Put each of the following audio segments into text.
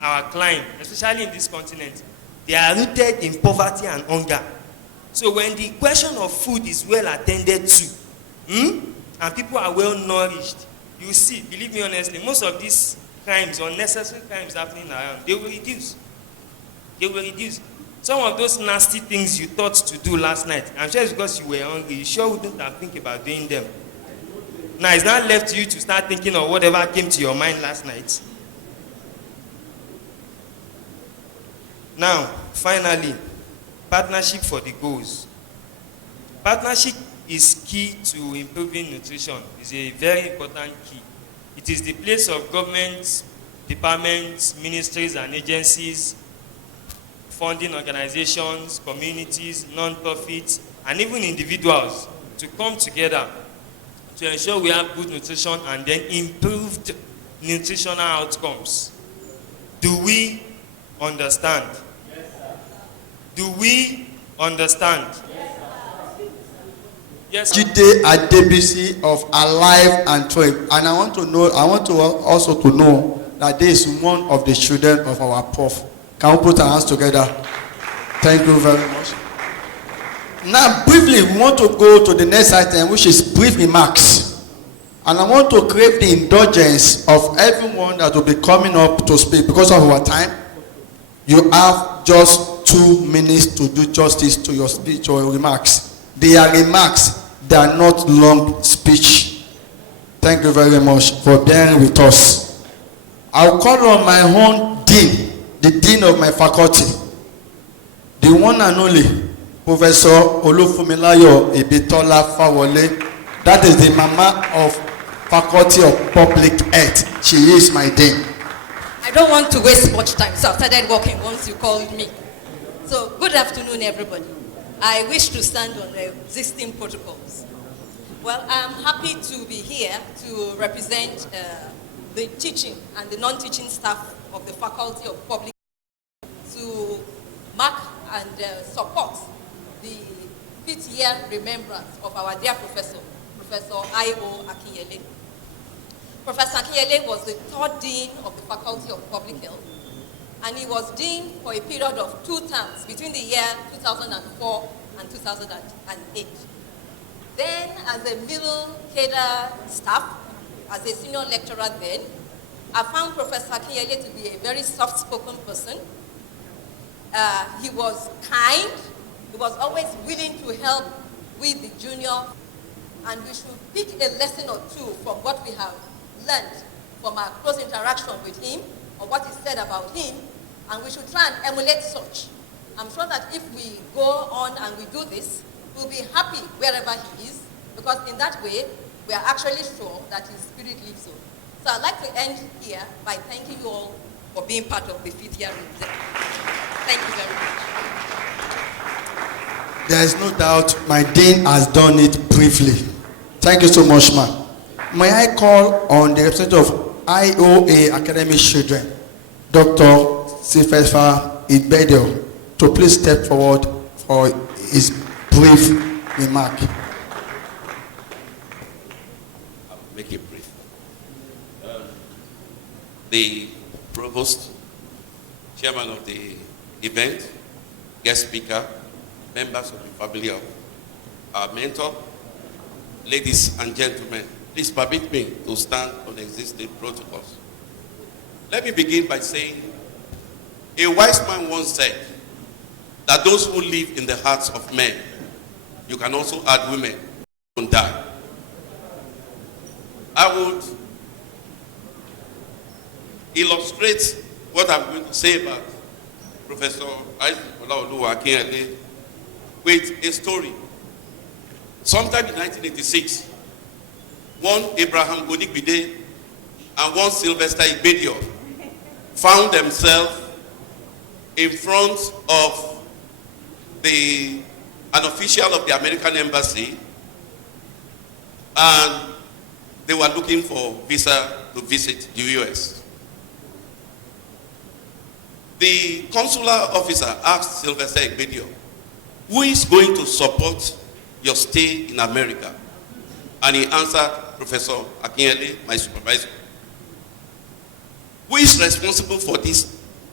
our climb, especially in this continent, they are rooted in poverty and hunger. So when the question of food is well attended to, and people are well nourished, you see, believe me honestly, most of these crimes, unnecessary crimes happening around, they will reduce. They will reduce. Some of those nasty things you thought to do last night, I'm sure it's because you were hungry, you sure wouldn't have think about doing them. Now it's not left to you to start thinking of whatever came to your mind last night. Now, finally, partnership for the goals. Partnership is key to improving nutrition. It's a very important key. It is the place of governments, departments, ministries and agencies, funding organizations, communities, non-profits, and even individuals to come together to ensure we have good nutrition and then improved nutritional outcomes. Do we understand? Yes, sir. Do we understand? Yes, sir. Jide Adebisi of Alive and Thrive. And I want to also to know that there is one of the children of our prof. Can we put our hands together? Thank you very much. Now, briefly, we want to go to the next item, which is brief remarks. And I want to crave the indulgence of everyone that will be coming up to speak. Because of our time, you have just 2 minutes to do justice to your speech or remarks. They are remarks, they are not long speech. Thank you very much for bearing with us. I'll call on my own dean, the dean of my faculty, the one and only Professor Olufumilayo Ibitola Fawole. That is the mama of Faculty of Public Health. She is my dean. I don't want to waste much time, so I started working once you called me. So, good afternoon, everybody. I wish to stand on the existing protocols. Well, I'm happy to be here to represent the teaching and the non-teaching staff of the Faculty of Public Health to mark and support the 5th year remembrance of our dear professor, Professor I.O. Akinyele. Professor Akinyele was the 3rd dean of the Faculty of Public Health, and he was dean for a period of 2 terms between the year 2004 and 2008. Then, as a middle cadre staff, as a senior lecturer then, I found Professor Akinyele to be a very soft-spoken person. He was kind. He was always willing to help with the junior, and we should pick a lesson or 2 from what we have learned from our close interaction with him, or what is said about him, and we should try and emulate such. I'm sure that if we go on and we do this, we'll be happy wherever he is, because in that way, we are actually sure that his spirit lives on. So I'd like to end here by thanking you all for being part of the 5th year exam. Thank you very much. There is no doubt my dean has done it briefly. Thank you so much, ma'am. May I call on the representative of IOA Academic Children, Dr. Sifefa Ibedio, to please step forward for his brief remark. I'll make it brief. The provost, chairman of the event, guest speaker, members of the family of our mentor, ladies and gentlemen, please permit me to stand on the existing protocols. Let me begin by saying, a wise man once said that those who live in the hearts of men, you can also add women, don't die. I would illustrate what I'm going to say about Professor Olaolu Akinyele with a story. Sometime in 1986, one Abraham Gonigbide and one Sylvester Igbedio found themselves in front of an official of the American embassy, and they were looking for visa to visit the US. The consular officer asked Sylvester Igbedio, who is going to support your stay in America? And he answered, Professor Akinyele, my supervisor. Who is responsible for this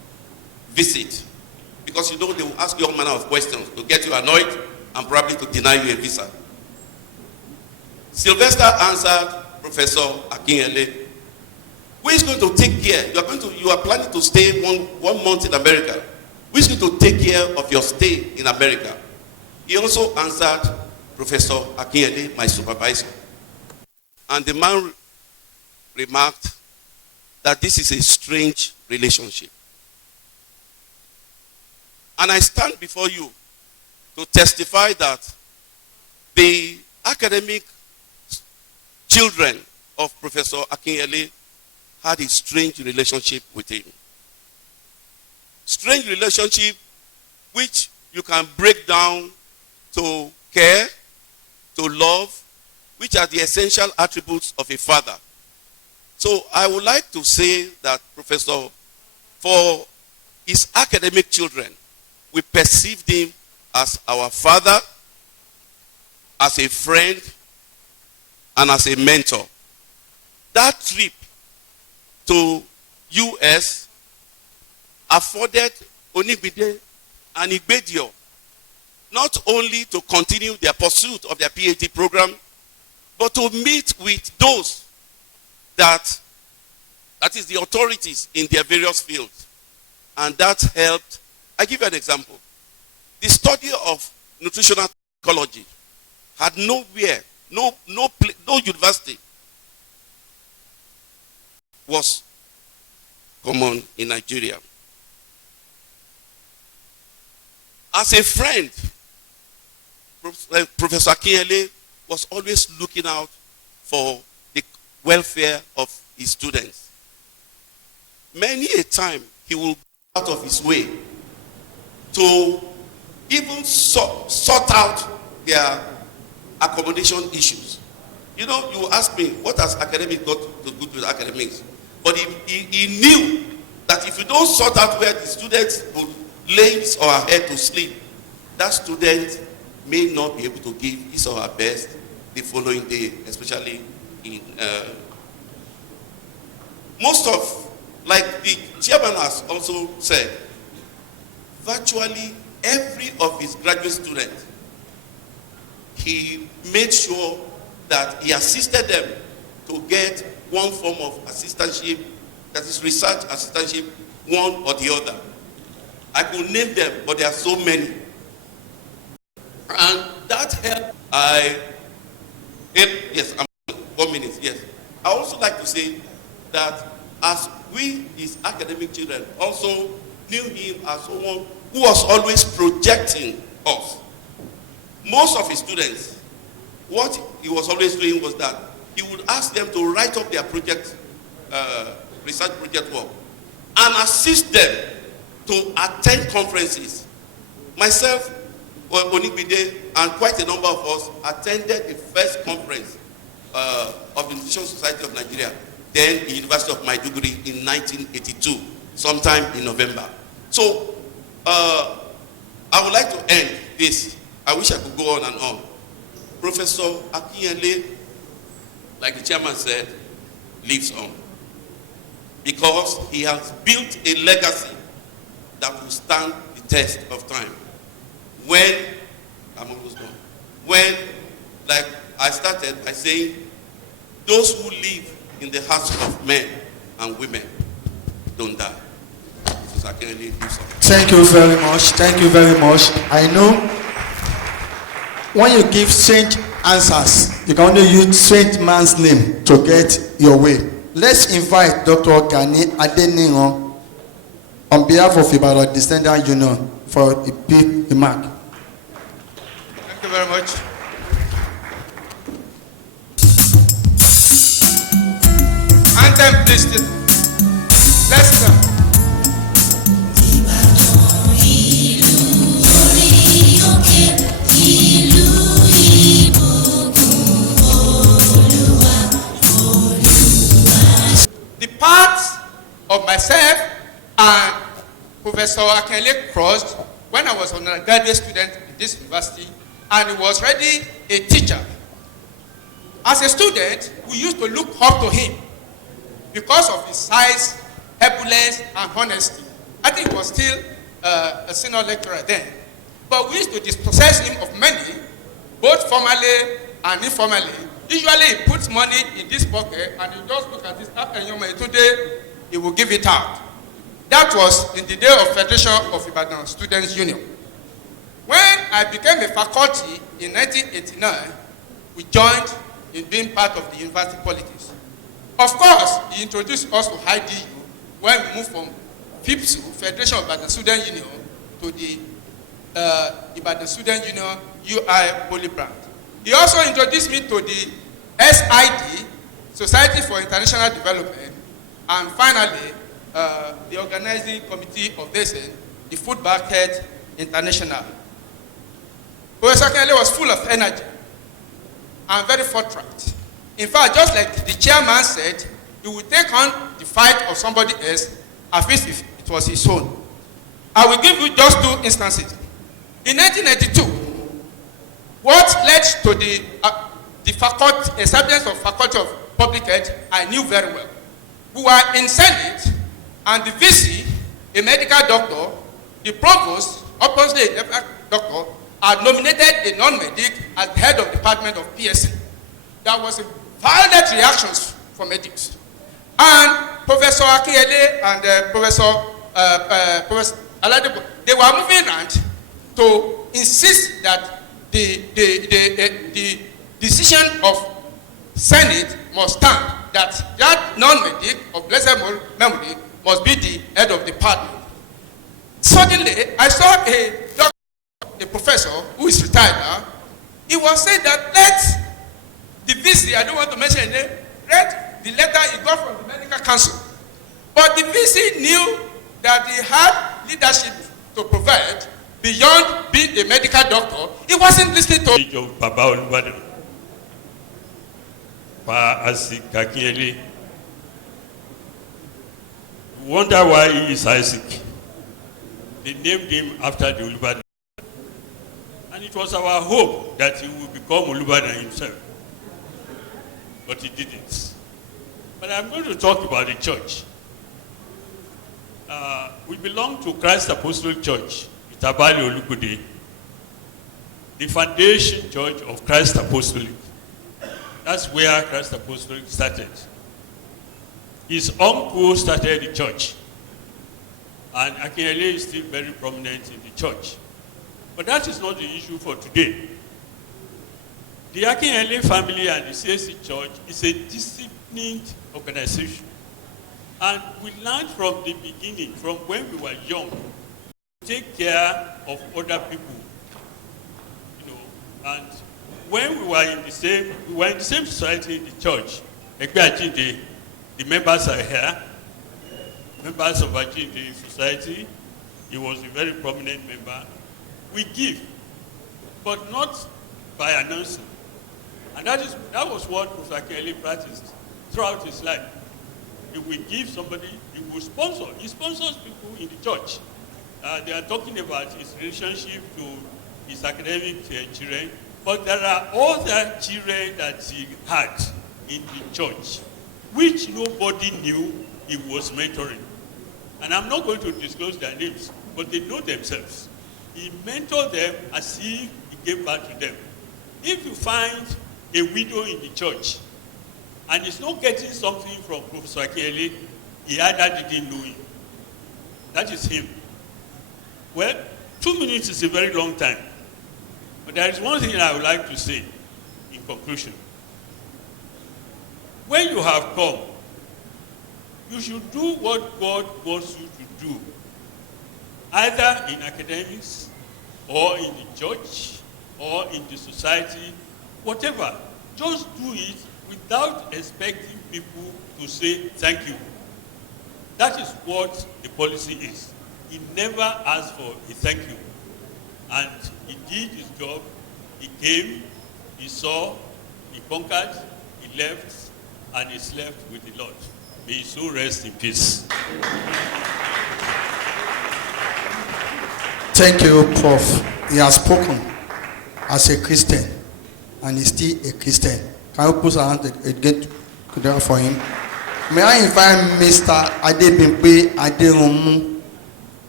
visit. Because you know they will ask you all manner of questions to get you annoyed and probably to deny you a visa. Sylvester answered Professor Akinyele, who is going to take care? You are planning to stay one month in America. Who is going to take care of your stay in America? He also answered Professor Akinyele, my supervisor. And the man remarked that this is a strange relationship. And I stand before you to testify that the academic children of Professor Akinyele had a strange relationship with him. Strange relationship which you can break down to care, to love, which are the essential attributes of a father. So I would like to say that, Professor, for his academic children, we perceived him as our father, as a friend, and as a mentor. That trip to US afforded Onigbide and Igbedio not only to continue their pursuit of their PhD program, but to meet with those that is the authorities in their various fields. And that helped. I give you an example. The study of nutritional psychology had nowhere, no university was common in Nigeria. As a friend, Professor Akinyele was always looking out for the welfare of his students. Many a time, he will go out of his way to even sort out their accommodation issues. You know, you ask me, what has academics got to do with academics? But he knew that if you don't sort out where the students would lay his or her head to sleep, that student may not be able to give his or her best the following day, especially in most of, like the chairman has also said, virtually every of his graduate students, he made sure that he assisted them to get one form of assistantship, that is research assistantship, one or the other. I could name them, but there are so many. And that helped. Yes, I'm 4 minutes, yes. I also like to say that as we, his academic children, also knew him as someone who was always projecting us. Most of his students, what he was always doing was that he would ask them to write up their project, research project work, and assist them to attend conferences. Myself, Onigbide, and quite a number of us attended the first conference of the Nutrition Society of Nigeria, then the University of Maiduguri in 1982, sometime in November. So, I would like to end this. I wish I could go on and on. Professor Akinyele, like the chairman said, lives on. Because he has built a legacy that will stand the test of time. When, I'm almost done. When, like I started by saying, those who live in the hearts of men and women don't die. Professor Akinyele lives on. Thank you very much. Thank you very much. I know when you give strange answers, you can only use strange man's name to get your way. Let's invite Dr. Gani Adeningo on behalf of Ibadan Descendant Union for a big remark. Thank you very much. Anthem, please. Let's go. The path of myself and Professor Akinyele crossed when I was an undergraduate student in this university, and he was already a teacher. As a student, we used to look up to him because of his size, opulence, and honesty. I think he was still a senior lecturer then. But we used to dispossess him of money, both formally and informally. Usually he puts money in this pocket and he just look at this. Today he will give it out. That was in the day of Federation of Ibadan Students Union. When I became a faculty in 1989, we joined in being part of the university politics. Of course, he introduced us to High DU when we moved from FIPSU, Federation of Ibadan Student Union, to the Ibadan Student Union UI Poly brand. He also introduced me to the SID, Society for International Development, and finally, the organizing committee of this, the Food Basket International. Professor Akinyele was full of energy and very forthright. In fact, just like the chairman said, he would take on the fight of somebody else as if it was his own. I will give you just two instances. In 1992, what led to the faculty, establishment of Faculty of Public Health, I knew very well. We were in Senate, and the VC, a medical doctor, the provost, obviously a medical doctor, had nominated a non-medic as head of department of PSC. There was a violent reactions from medics. And Professor Akinyele and Professor Olaolu, they were moving around to insist that the decision of Senate must stand, that non-medic of blessed memory must be the head of the department. Suddenly, I saw a doctor, a professor who is retired now. He was saying that let the VC, I don't want to mention his name, read the letter he got from the medical council. But the VC knew that he had leadership to provide beyond being a medical doctor. He wasn't listening to Baba Olubadu. Akinyele. Wonder why he is Isaac. They named him after the Olubadu. And it was our hope that he would become Olubadu himself. But he didn't. But I'm going to talk about the church. We belong to Christ Apostolic Church, Itabali Olukude, the foundation church of Christ Apostolic. That's where Christ Apostolic started. His uncle started the church, and Akinyele is still very prominent in the church. But that is not the issue for today. The Akinyele family and the CSC Church is a disciplined organization. And we learned from the beginning, from when we were young, to take care of other people. And when we were in the same society in the church, the members are here, members of Ajinde society. He was a very prominent member. We give, but not by announcing. And that was what Professor Akinyele practiced throughout his life. He will give somebody, he will sponsor. He sponsors people in the church. They are talking about his relationship to his academic children, but there are other children that he had in the church, which nobody knew he was mentoring. And I'm not going to disclose their names, but they know themselves. He mentored them as if he gave back to them. If you find a widow in the church, and he's not getting something from Professor Akinyele, he either didn't know him. That is him. Well, 2 minutes is a very long time. But there is one thing I would like to say in conclusion. When you have come, you should do what God wants you to do, either in academics, or in the church, or in the society, whatever. Just do it without expecting people to say thank you. That is what the policy is. He never asked for a thank you. And he did his job. He came, he saw, he conquered, he left, and he slept with the Lord. May his soul rest in peace. Thank you, Prof. He has spoken as a Christian, and he's still a Christian. Can you put our hand again together for him? May I invite Mr. Adebimpe Aderomu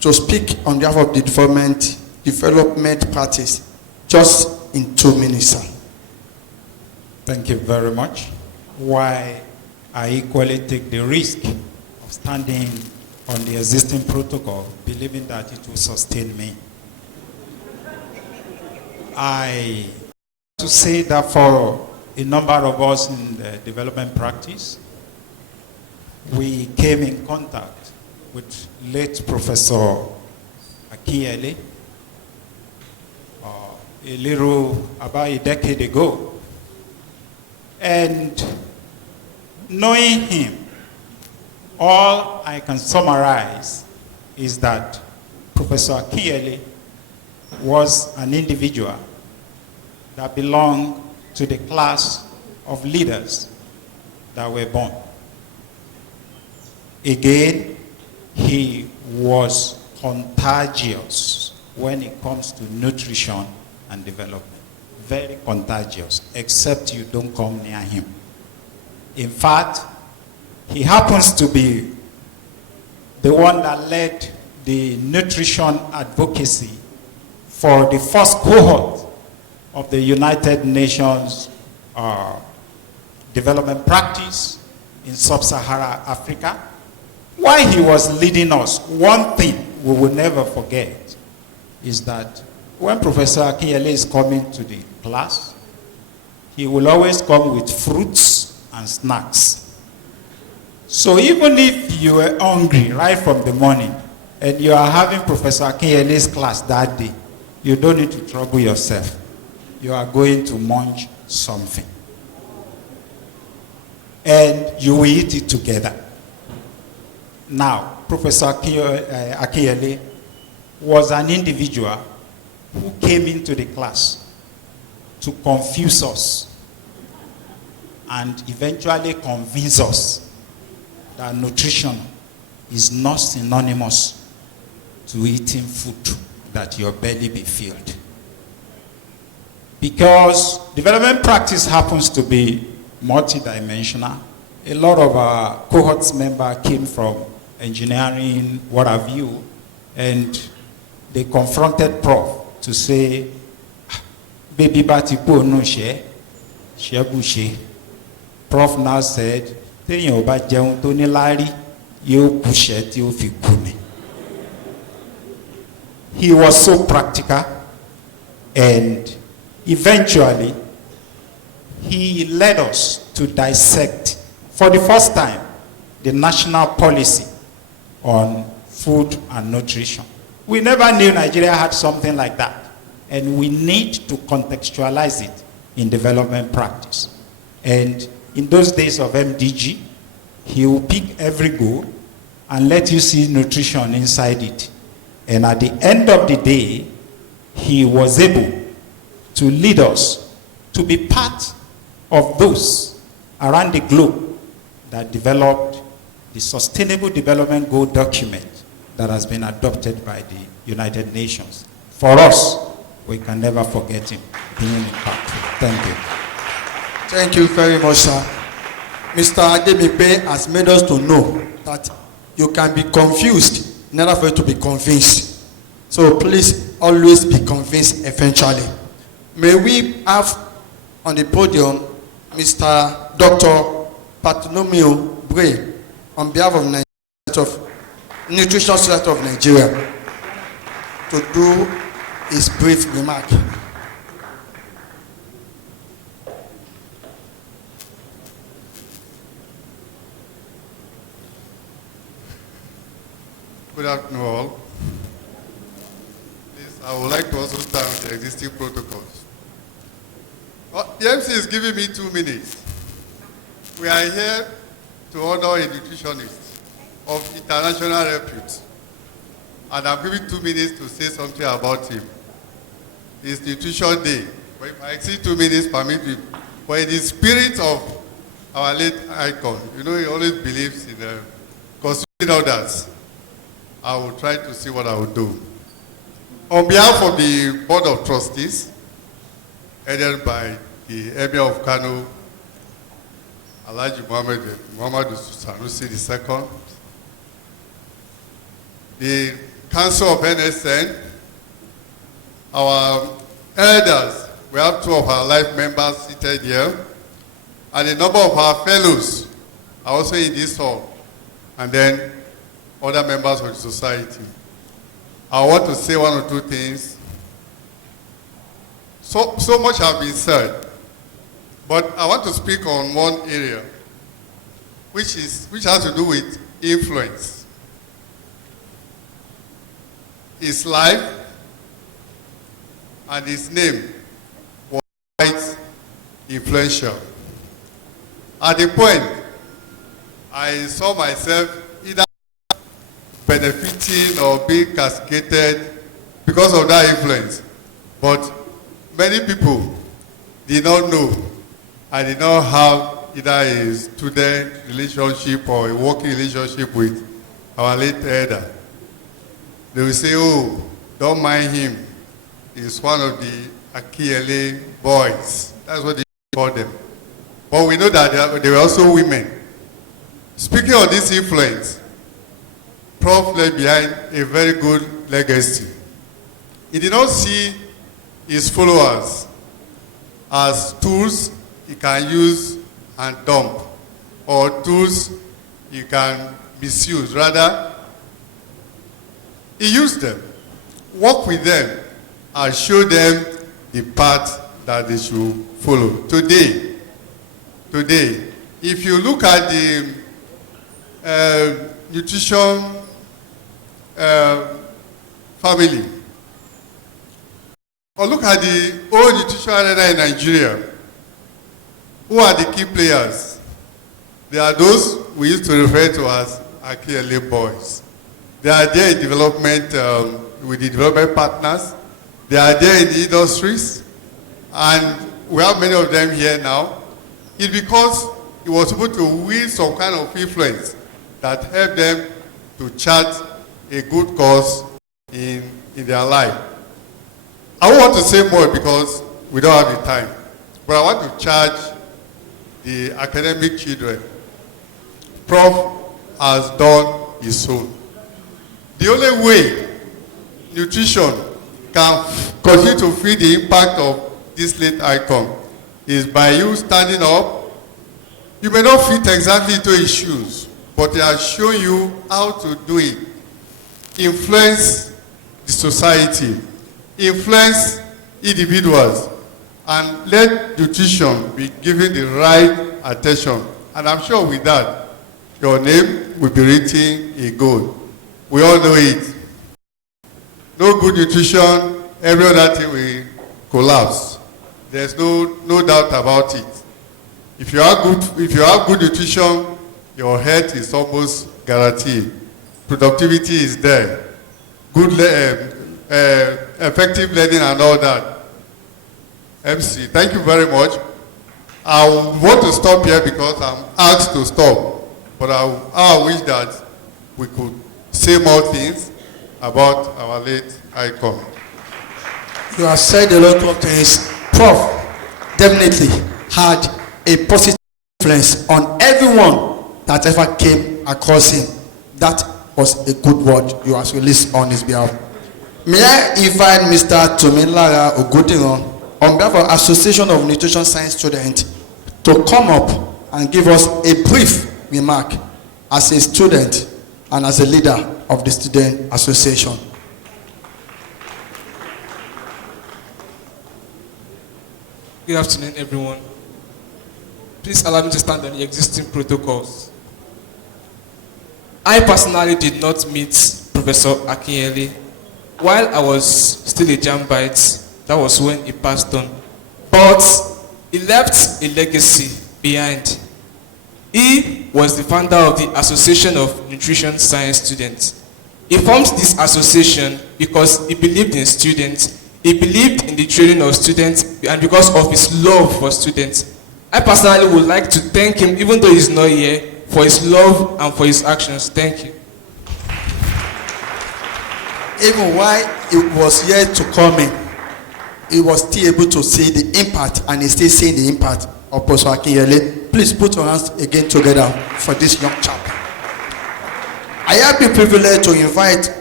to speak on behalf of the development parties, just in 2 minutes, sir. Thank you very much. Why I equally take the risk of standing on the existing protocol, believing that it will sustain me. I to say that for a number of us in the development practice, we came in contact with late Professor Akinyele a little about a decade ago. And knowing him, all I can summarize is that Professor Akinyele was an individual that belonged to the class of leaders that were born. Again, he was contagious when it comes to nutrition and development. Very contagious, except you don't come near him. In fact, he happens to be the one that led the nutrition advocacy for the first cohort of the United Nations development practice in sub-Saharan Africa. While he was leading us, one thing we will never forget is that when Professor Akinyele is coming to the class, he will always come with fruits and snacks. So even if you were hungry right from the morning and you are having Professor Akinyele's class that day, you don't need to trouble yourself. You are going to munch something. And you will eat it together. Now, Professor Akinyele was an individual who came into the class to confuse us and eventually convince us that nutrition is not synonymous to eating food that your belly be filled. Because development practice happens to be multidimensional. A lot of our cohorts members came from engineering, what have you, and they confronted Prof to say, baby batipo no share, share. Prof now said, téèyàn ò bá jẹun tó ní láárí, yóò kúṣẹ́ tí ó fi kú ni. He was so practical, and eventually he led us to dissect for the first time the national policy on food and nutrition. We never knew Nigeria had something like that, and we need to contextualize it in development practice. And in those days of MDG, he will pick every goal and let you see nutrition inside it. And at the end of the day, he was able to lead us to be part of those around the globe that developed the Sustainable Development Goal document that has been adopted by the United Nations. For us, we can never forget him being impactful. Thank you. Thank you very much, sir. Mr. Ademipe has made us to know that you can be confused in order for you to be convinced. So please always be convinced eventually. May we have on the podium Mr. Dr. Bartholomew Bray on behalf of Nutrition Society of Nigeria to do his brief remark. Good afternoon all. Please, I would like to also thank the existing protocols. The MC is giving me 2 minutes. We are here to honor a nutritionist of international repute. And I'm giving 2 minutes to say something about him. It's Nutrition Day. But if I exceed 2 minutes, permit me. But in the spirit of our late icon, you know, he always believes in considering others. I will try to see what I will do. On behalf of the Board of Trustees, headed by the Emir of Kano, Alhaji Muhammadu Sanusi II, the Council of NSN, our elders, we have 2 of our life members seated here, and a number of our fellows are also in this hall, and then other members of the society. I want to say 1 or 2 things. So much has been said, but I want to speak on one area, which has to do with influence. His life and his name was quite influential. At the point, I saw myself either benefiting or being cascaded because of that influence. But many people did not know and did not have either a student relationship or a working relationship with our late elder. They will say, oh, don't mind him. He's one of the Akinyele boys. That's what they call them. But we know that they were also women. Speaking of this influence, Prof left behind a very good legacy. He did not see his followers as tools he can use and dump, or tools he can misuse. Rather, he used them, worked with them, and showed them the path that they should follow. Today, if you look at the nutrition family, or look at the old nutrition arena in Nigeria, who are the key players? They are those we used to refer to as Akinyele boys. They are there in development with the development partners. They are there in the industries, and we have many of them here now. It's because he was able to wield some kind of influence that helped them to chart a good course in their life. I don't want to say more because we don't have the time, but I want to charge the academic children. Prof has done his own. The only way nutrition can continue to feel the impact of this late icon is by you standing up. You may not fit exactly into his shoes, but he has shown you how to do it. Influence the society, influence individuals, and let nutrition be given the right attention. And I'm sure with that, your name will be written in gold. We all know it. No good nutrition, every other thing will collapse. There's no doubt about it. If you have good nutrition, your health is almost guaranteed. Productivity is there. Good, effective learning and all that. MC, thank you very much. I want to stop here because I'm asked to stop. But I wish that we could say more things about our late icon. You have said a lot of things. Prof definitely had a positive influence on everyone that ever came across him. That was a good word you have released on his behalf. May I invite Mr. Tomilara Ogudinron on behalf of Association of Nutrition Science Students to come up and give us a brief remark as a student and as a leader of the Student Association. Good afternoon, everyone. Please allow me to stand on the existing protocols. I personally did not meet Professor Akinyele while I was still a Jambite. That was when he passed on. But he left a legacy behind. He was the founder of the Association of Nutrition Science Students. He formed this association because he believed in students, he believed in the training of students, and because of his love for students. I personally would like to thank him, even though he's not here, for his love and for his actions. Thank you. Even while he was yet to come in, he was still able to see the impact, and he's still seeing the impact of Professor Akinyele. Please put your hands again together for this young chap. I have been privileged to invite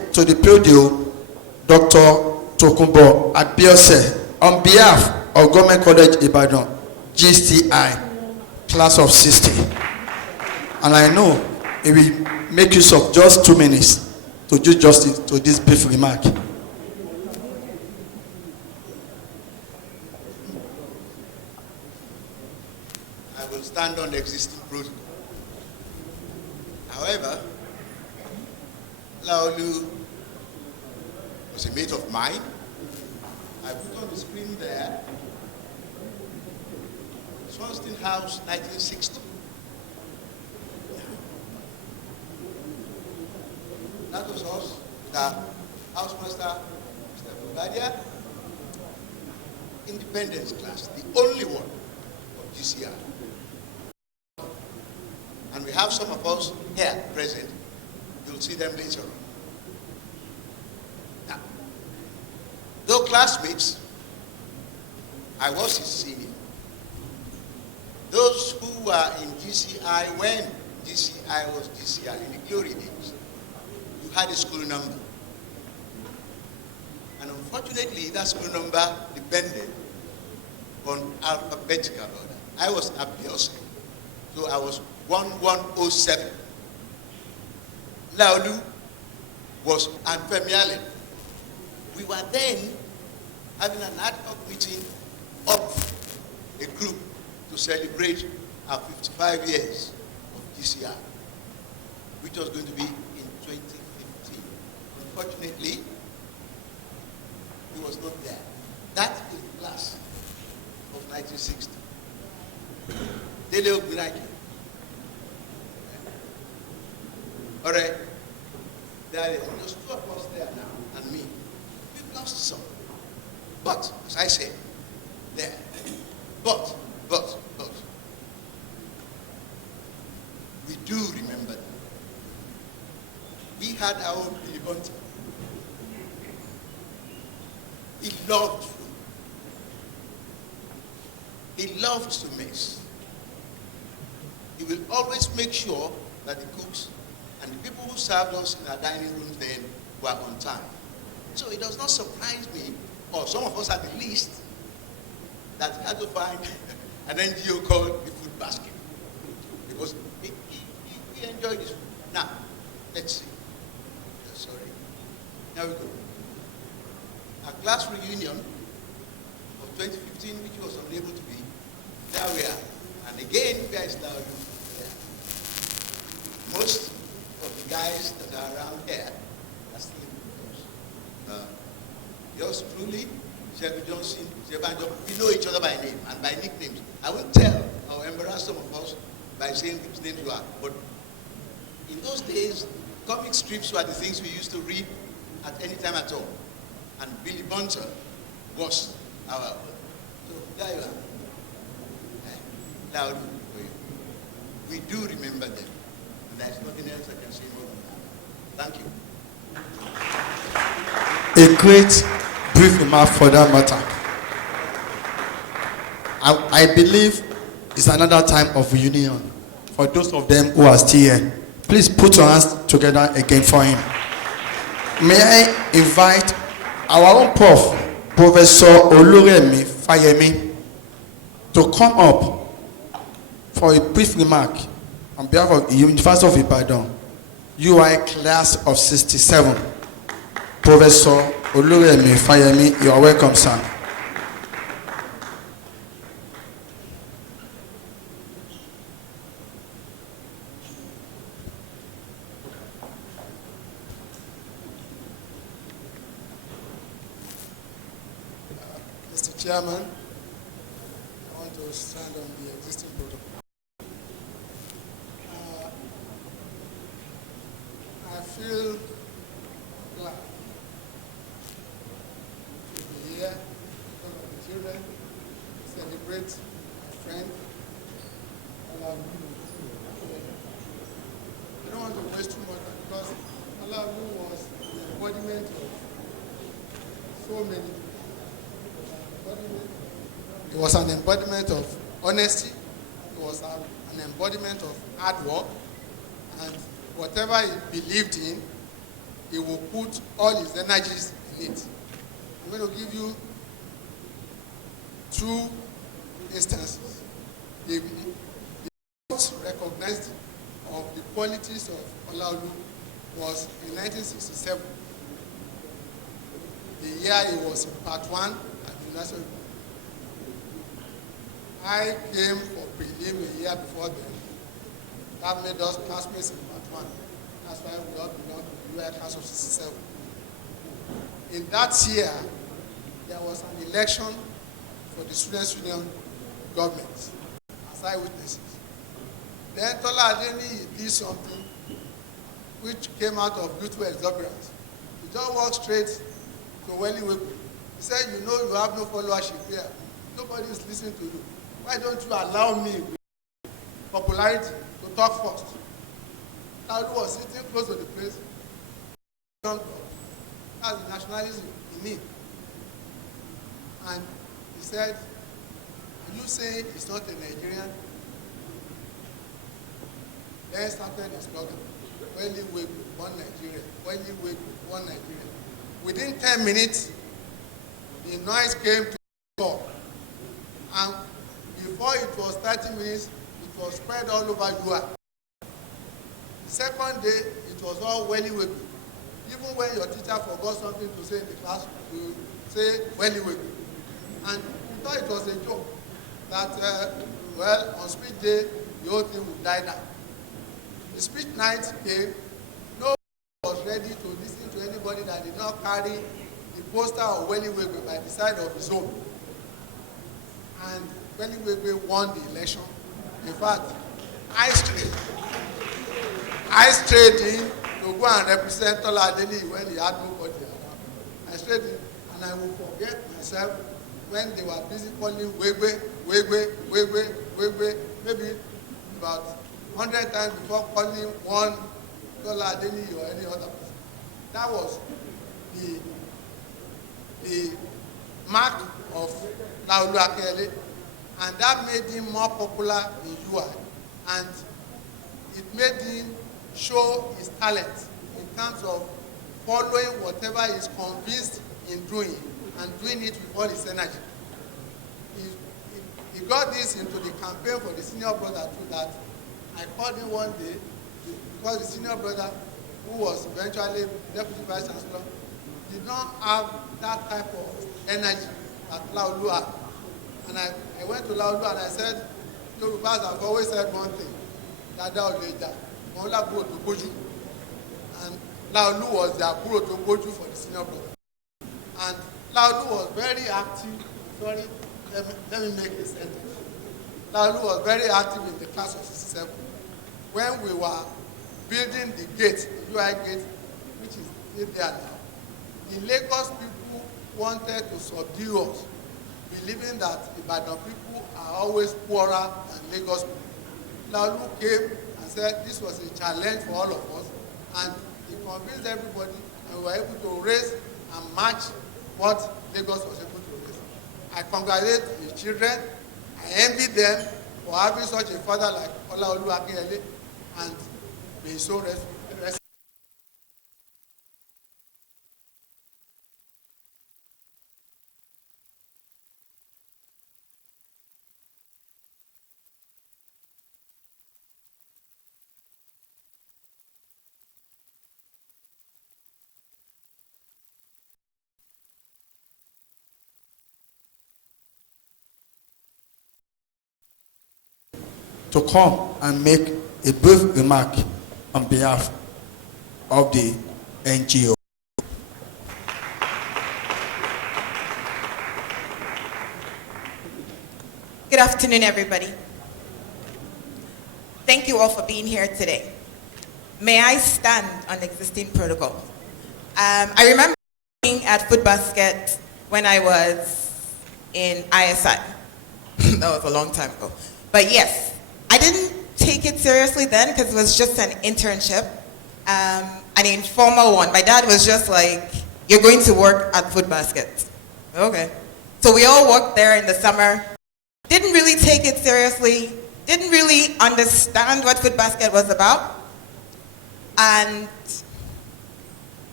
to the podium Dr. Tokunbo Abiose on behalf of Government College Ibadan, GCI, class of 60. And I know it will make use of just 2 minutes to do justice to this brief remark. I will stand on the existing protocol. However, Olaolu was a mate of mine. I put on the screen there, Swanston House, 1960. That was us, the housemaster, Mr. Bugadia, independence class, the only one of GCI. And we have some of us here present. You'll see them later on. Now, though classmates, I was his senior. Those who were in GCI when GCI was GCI in the glory days, you had a school number. And unfortunately, that school number depended on alphabetical order. I was Abiose, so I was 1107. Olaolu was Akinyele. We were then having an ad hoc meeting of a group to celebrate our 55 years of GCI, which was going to be in 2015. Unfortunately, he was not there. That is the class of 1960. Dele Ogunraki. All right. There are just 2 of us there now, and me. We've lost some. But, as I said, there. But, we do remember them. We had our own Billy Bunter. He loved food. He loved to mess. He will always make sure that the cooks and the people who served us in our dining rooms then were on time. So it does not surprise me, or some of us at the least, that we had to find an NGO called the Food Basket. Because he enjoyed this food. Now, let's see. Sorry. Now we go. Our class reunion of 2015, which was unable to be, there we are. And again, guys, now most of the guys that are around here are still in us. Yours truly, Sheikh Johnson, we know each other by name and by nicknames. I won't tell or embarrass some of us by saying which names you are. But in those days, comic strips were the things we used to read at any time at all. And Billy Bunter was our. So there you are. Loud for you. We do remember them. And there's nothing else I can say more than that. Thank you. A great brief remark for that matter. I believe it's another time of reunion for those of them who are still here. Please put your hands together again for him. May I invite our own prof, Professor Oluremi Fayemi, to come up for a brief remark on behalf of the University of Ibadan, UI class of 67. Professor Oluremi Fayemi, you are welcome, sir. Mr. Chairman, I want to stand on the existing protocol. I feel glad to be here because of the children to celebrate my friend. I don't want to waste too much time because Olaolu was the embodiment of so many. It was an embodiment of honesty. It was an embodiment of hard work. And whatever he believed in, he will put all his energies in it. I'm going to give you two instances. The most recognized of the qualities of Olaolu was in 1967, the year he was in part 1 at the University of I came for prelim a year before then. That made us classmates in part 1. That's why we all belong to the UI class of 67. In that year, there was an election for the Students' Union government as eyewitnesses. Then Tola Adeni did something which came out of youthful exuberance. He just walked straight to Welly Webu. He said, you know you have no followership here. Nobody is listening to you. Why don't you allow me with popularity to talk first? Olaolu was sitting close to the place. That's the nationalism in him. And he said, are you saying he's not a Nigerian? Then started the slogan, Welly Webu, one Nigeria. Welly Webu, one Nigeria. Within 10 minutes, the noise came to the door. And before it was 30 minutes, it was spread all over UI. The second day, it was all Welly Webu. Even when your teacher forgot something to say in the class, you say Welly Webu. And we thought it was a joke that, well, on speech day, the whole thing would die down. The speech night came, nobody was ready to listen to anybody that did not carry the poster of Welly Webu by the side of his own. And Welly Webu won the election. In fact, I strayed in to go and represent Tola Adeni when he had nobody around. I strayed in, and I will forget myself when they were busy calling Wegwe, maybe about 100 times before calling one Tola Adeni or any other person. That was the mark of Olaolu Akinyele, and that made him more popular in UI, and it made him show his talent in terms of following whatever he's convinced in doing and doing it with all his energy. He got this into the campaign for the senior brother too, that I called him one day because the senior brother, who was eventually deputy vice chancellor, did not have that type of energy that Olaolu had. And I went to Olaolu and I said, Yorubas have always said one thing, Dada Oleja, Mola Buro to Boju. And Olaolu was the Buro to Boju for the senior brother. And Olaolu was very active. Sorry, let me make a sentence. Olaolu was very active in the class of 67. When we were building the gate, the UI gate, which is still there now, the Lagos people wanted to subdue us, believing that Ibadan people are always poorer than Lagos people. Olaolu came and said this was a challenge for all of us, and he convinced everybody, and we were able to raise and match what Lagos was able to raise. I congratulate his children. I envy them for having such a father like Olaolu Akinyele, and may so rest. To come and make a brief remark on behalf of the NGO. Good afternoon, everybody. Thank you all for being here today. May I stand on existing protocol? I remember being at Foot Basket when I was in ISI. That was a long time ago. But yes, I didn't take it seriously then because it was just an internship, an informal one. My dad was just like, you're going to work at Foot Basket. Okay. So we all worked there in the summer. Didn't really take it seriously. Didn't really understand what Foot Basket was about. And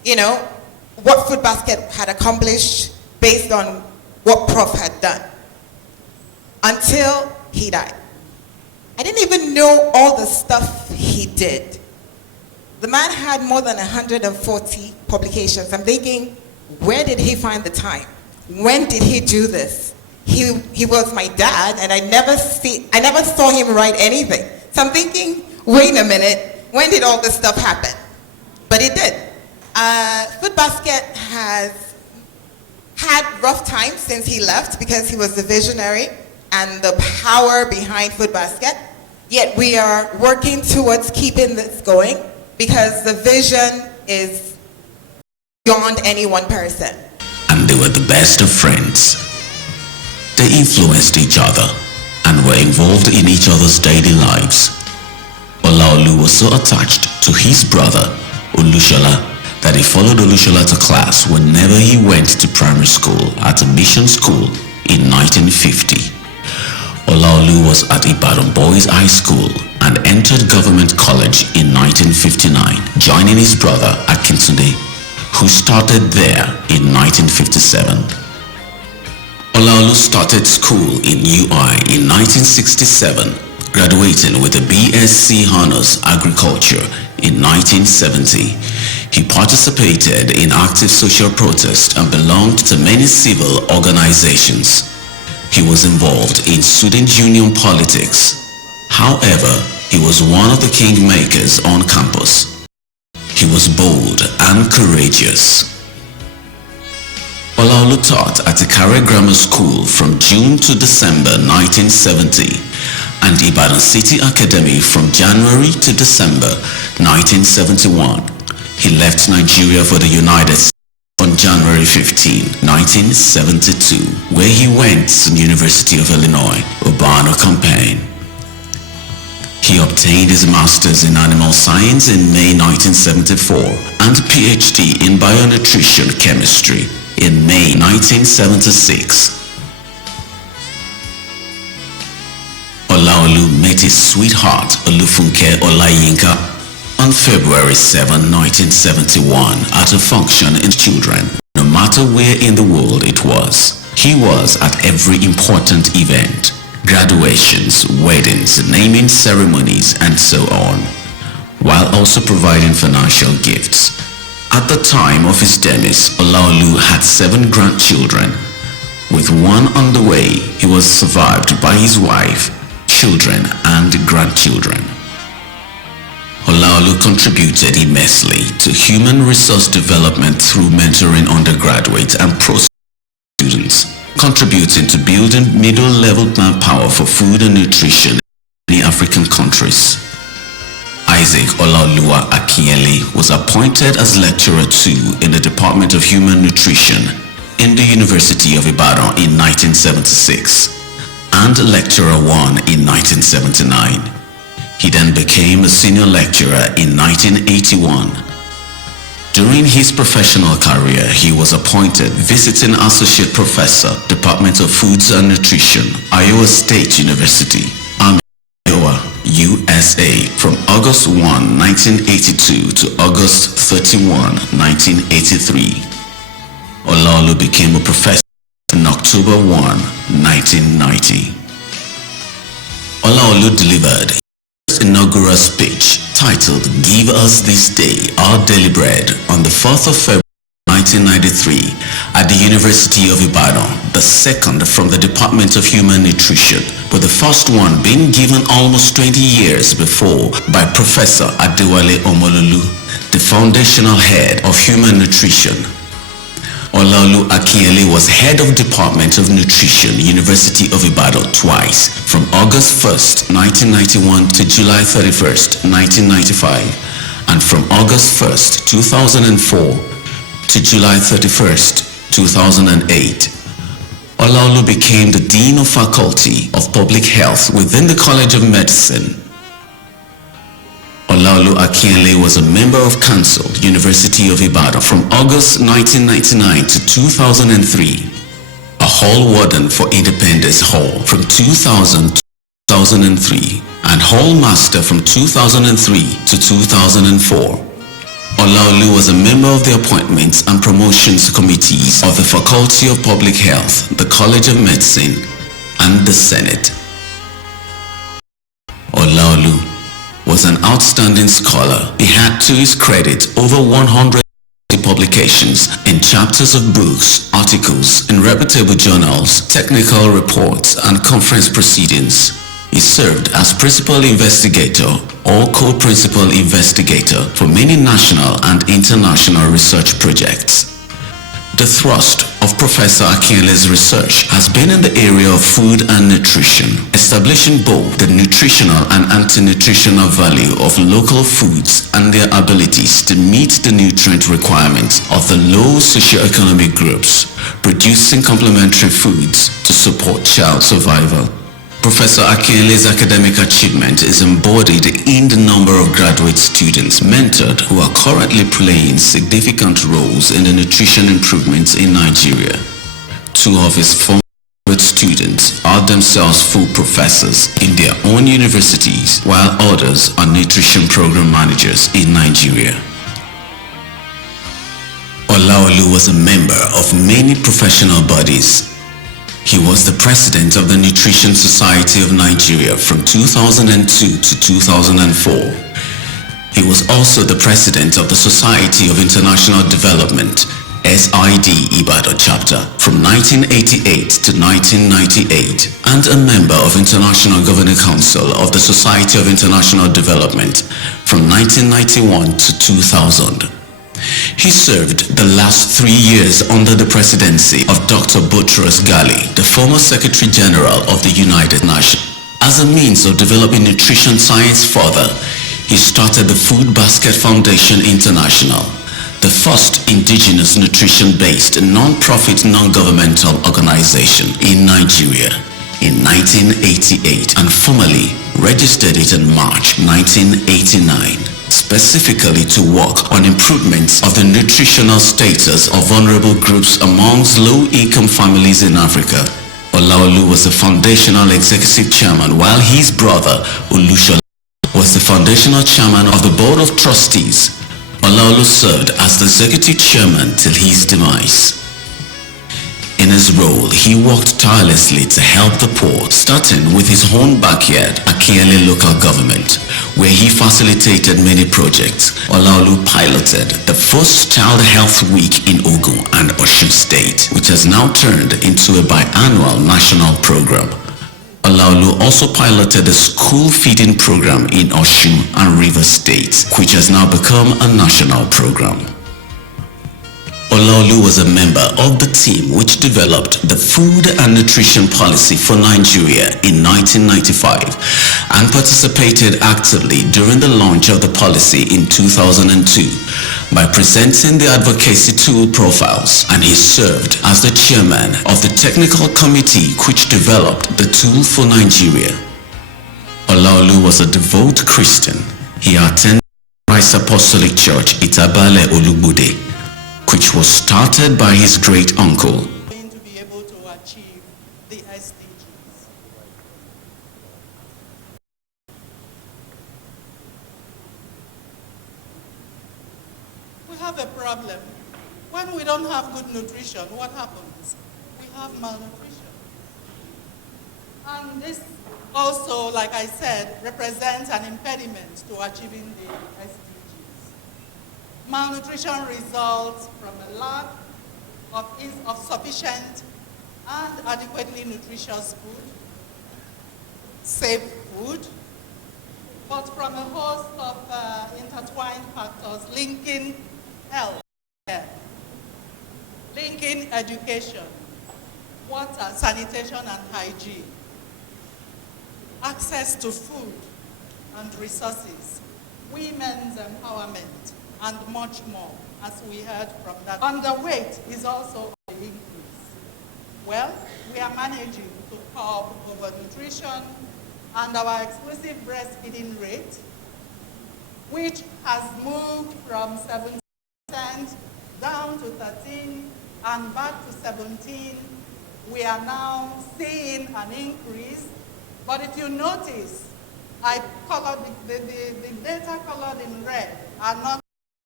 what Food Basket had accomplished based on what Prof had done. Until he died. I didn't even know all the stuff he did. The man had more than 140 publications. I'm thinking, where did he find the time? When did he do this? He was my dad, and I never saw him write anything. So I'm thinking, wait a minute, when did all this stuff happen? But it did. Food Basket has had rough times since he left because he was the visionary and the power behind Food Basket. Yet we are working towards keeping this going because the vision is beyond any one person. And they were the best of friends. They influenced each other and were involved in each other's daily lives. Olaolu was so attached to his brother, Olushola, that he followed Olushola to class whenever he went to primary school at a mission school in 1950. Olaolu was at Ibadan Boys High School and entered Government College in 1959, joining his brother Akinyele, who started there in 1957. Olaolu started school in UI in 1967, graduating with a BSc Honours Agriculture in 1970. He participated in active social protest and belonged to many civil organizations. He was involved in student union politics. However, he was one of the kingmakers on campus. He was bold and courageous. Olaolu taught at Ikare Grammar School from June to December 1970 and Ibadan City Academy from January to December 1971. He left Nigeria for the United States on January 15, 1972, where he went to the University of Illinois, Urbana-Champaign. He obtained his master's in animal science in May 1974 and PhD in bionutrition chemistry in May 1976. Olaolu met his sweetheart Olufunke Olayinka on February 7, 1971 at a function in children. No matter where in the world it was, he was at every important event, graduations, weddings, naming ceremonies, and so on, while also providing financial gifts. At the time of his demise, Olaolu had 7 grandchildren. With one on the way, he was survived by his wife, children, and grandchildren. Olaolu contributed immensely to human resource development through mentoring undergraduate and pro-students, contributing to building middle-level manpower for food and nutrition in many African countries. Isaac Olaolu Akinyele was appointed as Lecturer 2 in the Department of Human Nutrition in the University of Ibadan in 1976 and Lecturer 1 in 1979. He then became a senior lecturer in 1981. During his professional career, he was appointed Visiting Associate Professor, Department of Foods and Nutrition, Iowa State University, Iowa, USA, from August 1, 1982 to August 31, 1983. Olaolu became a professor on October 1, 1990. Olaolu delivered inaugural speech titled "Give Us This Day Our Daily Bread" on the 4th of February 1993 at the University of Ibadan, the second from the Department of Human Nutrition, with the first one being given almost 20 years before by Professor Adewale Omololu, the foundational head of human nutrition. Olaolu Akinyele was head of Department of Nutrition, University of Ibadan twice, from August 1st, 1991 to July 31st, 1995, and from August 1st, 2004 to July 31st, 2008. Olaolu became the Dean of Faculty of Public Health within the College of Medicine. Olaolu Akinyele was a member of Council, University of Ibadan from August 1999 to 2003, a Hall Warden for Independence Hall from 2000 to 2003, and Hall Master from 2003 to 2004. Olaolu was a member of the Appointments and Promotions Committees of the Faculty of Public Health, the College of Medicine, and the Senate. Olaolu was an outstanding scholar. He had to his credit over 100 publications in chapters of books, articles in reputable journals, technical reports, and conference proceedings. He served as principal investigator or co-principal investigator for many national and international research projects. The thrust of Professor Akinyele's research has been in the area of food and nutrition, establishing both the nutritional and anti-nutritional value of local foods and their abilities to meet the nutrient requirements of the low socioeconomic groups, producing complementary foods to support child survival. Professor Akinyele's academic achievement is embodied in the number of graduate students mentored who are currently playing significant roles in the nutrition improvements in Nigeria. Two of his former graduate students are themselves full professors in their own universities, while others are nutrition program managers in Nigeria. Olaolu was a member of many professional bodies. He was the president of the Nutrition Society of Nigeria from 2002 to 2004. He was also the president of the Society of International Development, SID Ibadan chapter, from 1988 to 1998, and a member of International Governing Council of the Society of International Development from 1991 to 2000. He served the last 3 years under the presidency of Dr. Boutros Ghali, the former Secretary General of the United Nations. As a means of developing nutrition science further, he started the Food Basket Foundation International, the first indigenous nutrition-based non-profit non-governmental organization in Nigeria in 1988 and formally registered it in March 1989. Specifically to work on improvements of the nutritional status of vulnerable groups amongst low-income families in Africa. Olaolu was the foundational executive chairman, while his brother, Olaolu, was the foundational chairman of the Board of Trustees. Olaolu served as the executive chairman till his demise. In his role, he worked tirelessly to help the poor, starting with his own backyard, Akinyele local government, where he facilitated many projects. Olaolu piloted the first Child Health Week in Ogun and Osun State, which has now turned into a biannual national program. Olaolu also piloted the school feeding program in Osun and Rivers States, which has now become a national program. Olaolu was a member of the team which developed the food and nutrition policy for Nigeria in 1995 and participated actively during the launch of the policy in 2002 by presenting the advocacy tool profiles, and he served as the chairman of the technical committee which developed the tool for Nigeria. Olaolu was a devout Christian. He attended Christ Apostolic Church, Itabale Olugbode, which was started by his great-uncle. Going to be able to achieve the SDGs. We have a problem. When we don't have good nutrition, what happens? We have malnutrition. And this also, like I said, represents an impediment to achieving the SDGs. Malnutrition results from a lack of sufficient and adequately nutritious food, safe food, but from a host of intertwined factors linking health, linking education, water, sanitation and hygiene, access to food and resources, women's empowerment, and much more, as we heard from that. Underweight is also an increase. Well, we are managing to curb overnutrition and our exclusive breastfeeding rate, which has moved from 7% down to 13 and back to 17. We are now seeing an increase, but if you notice, I colored the data colored in red are not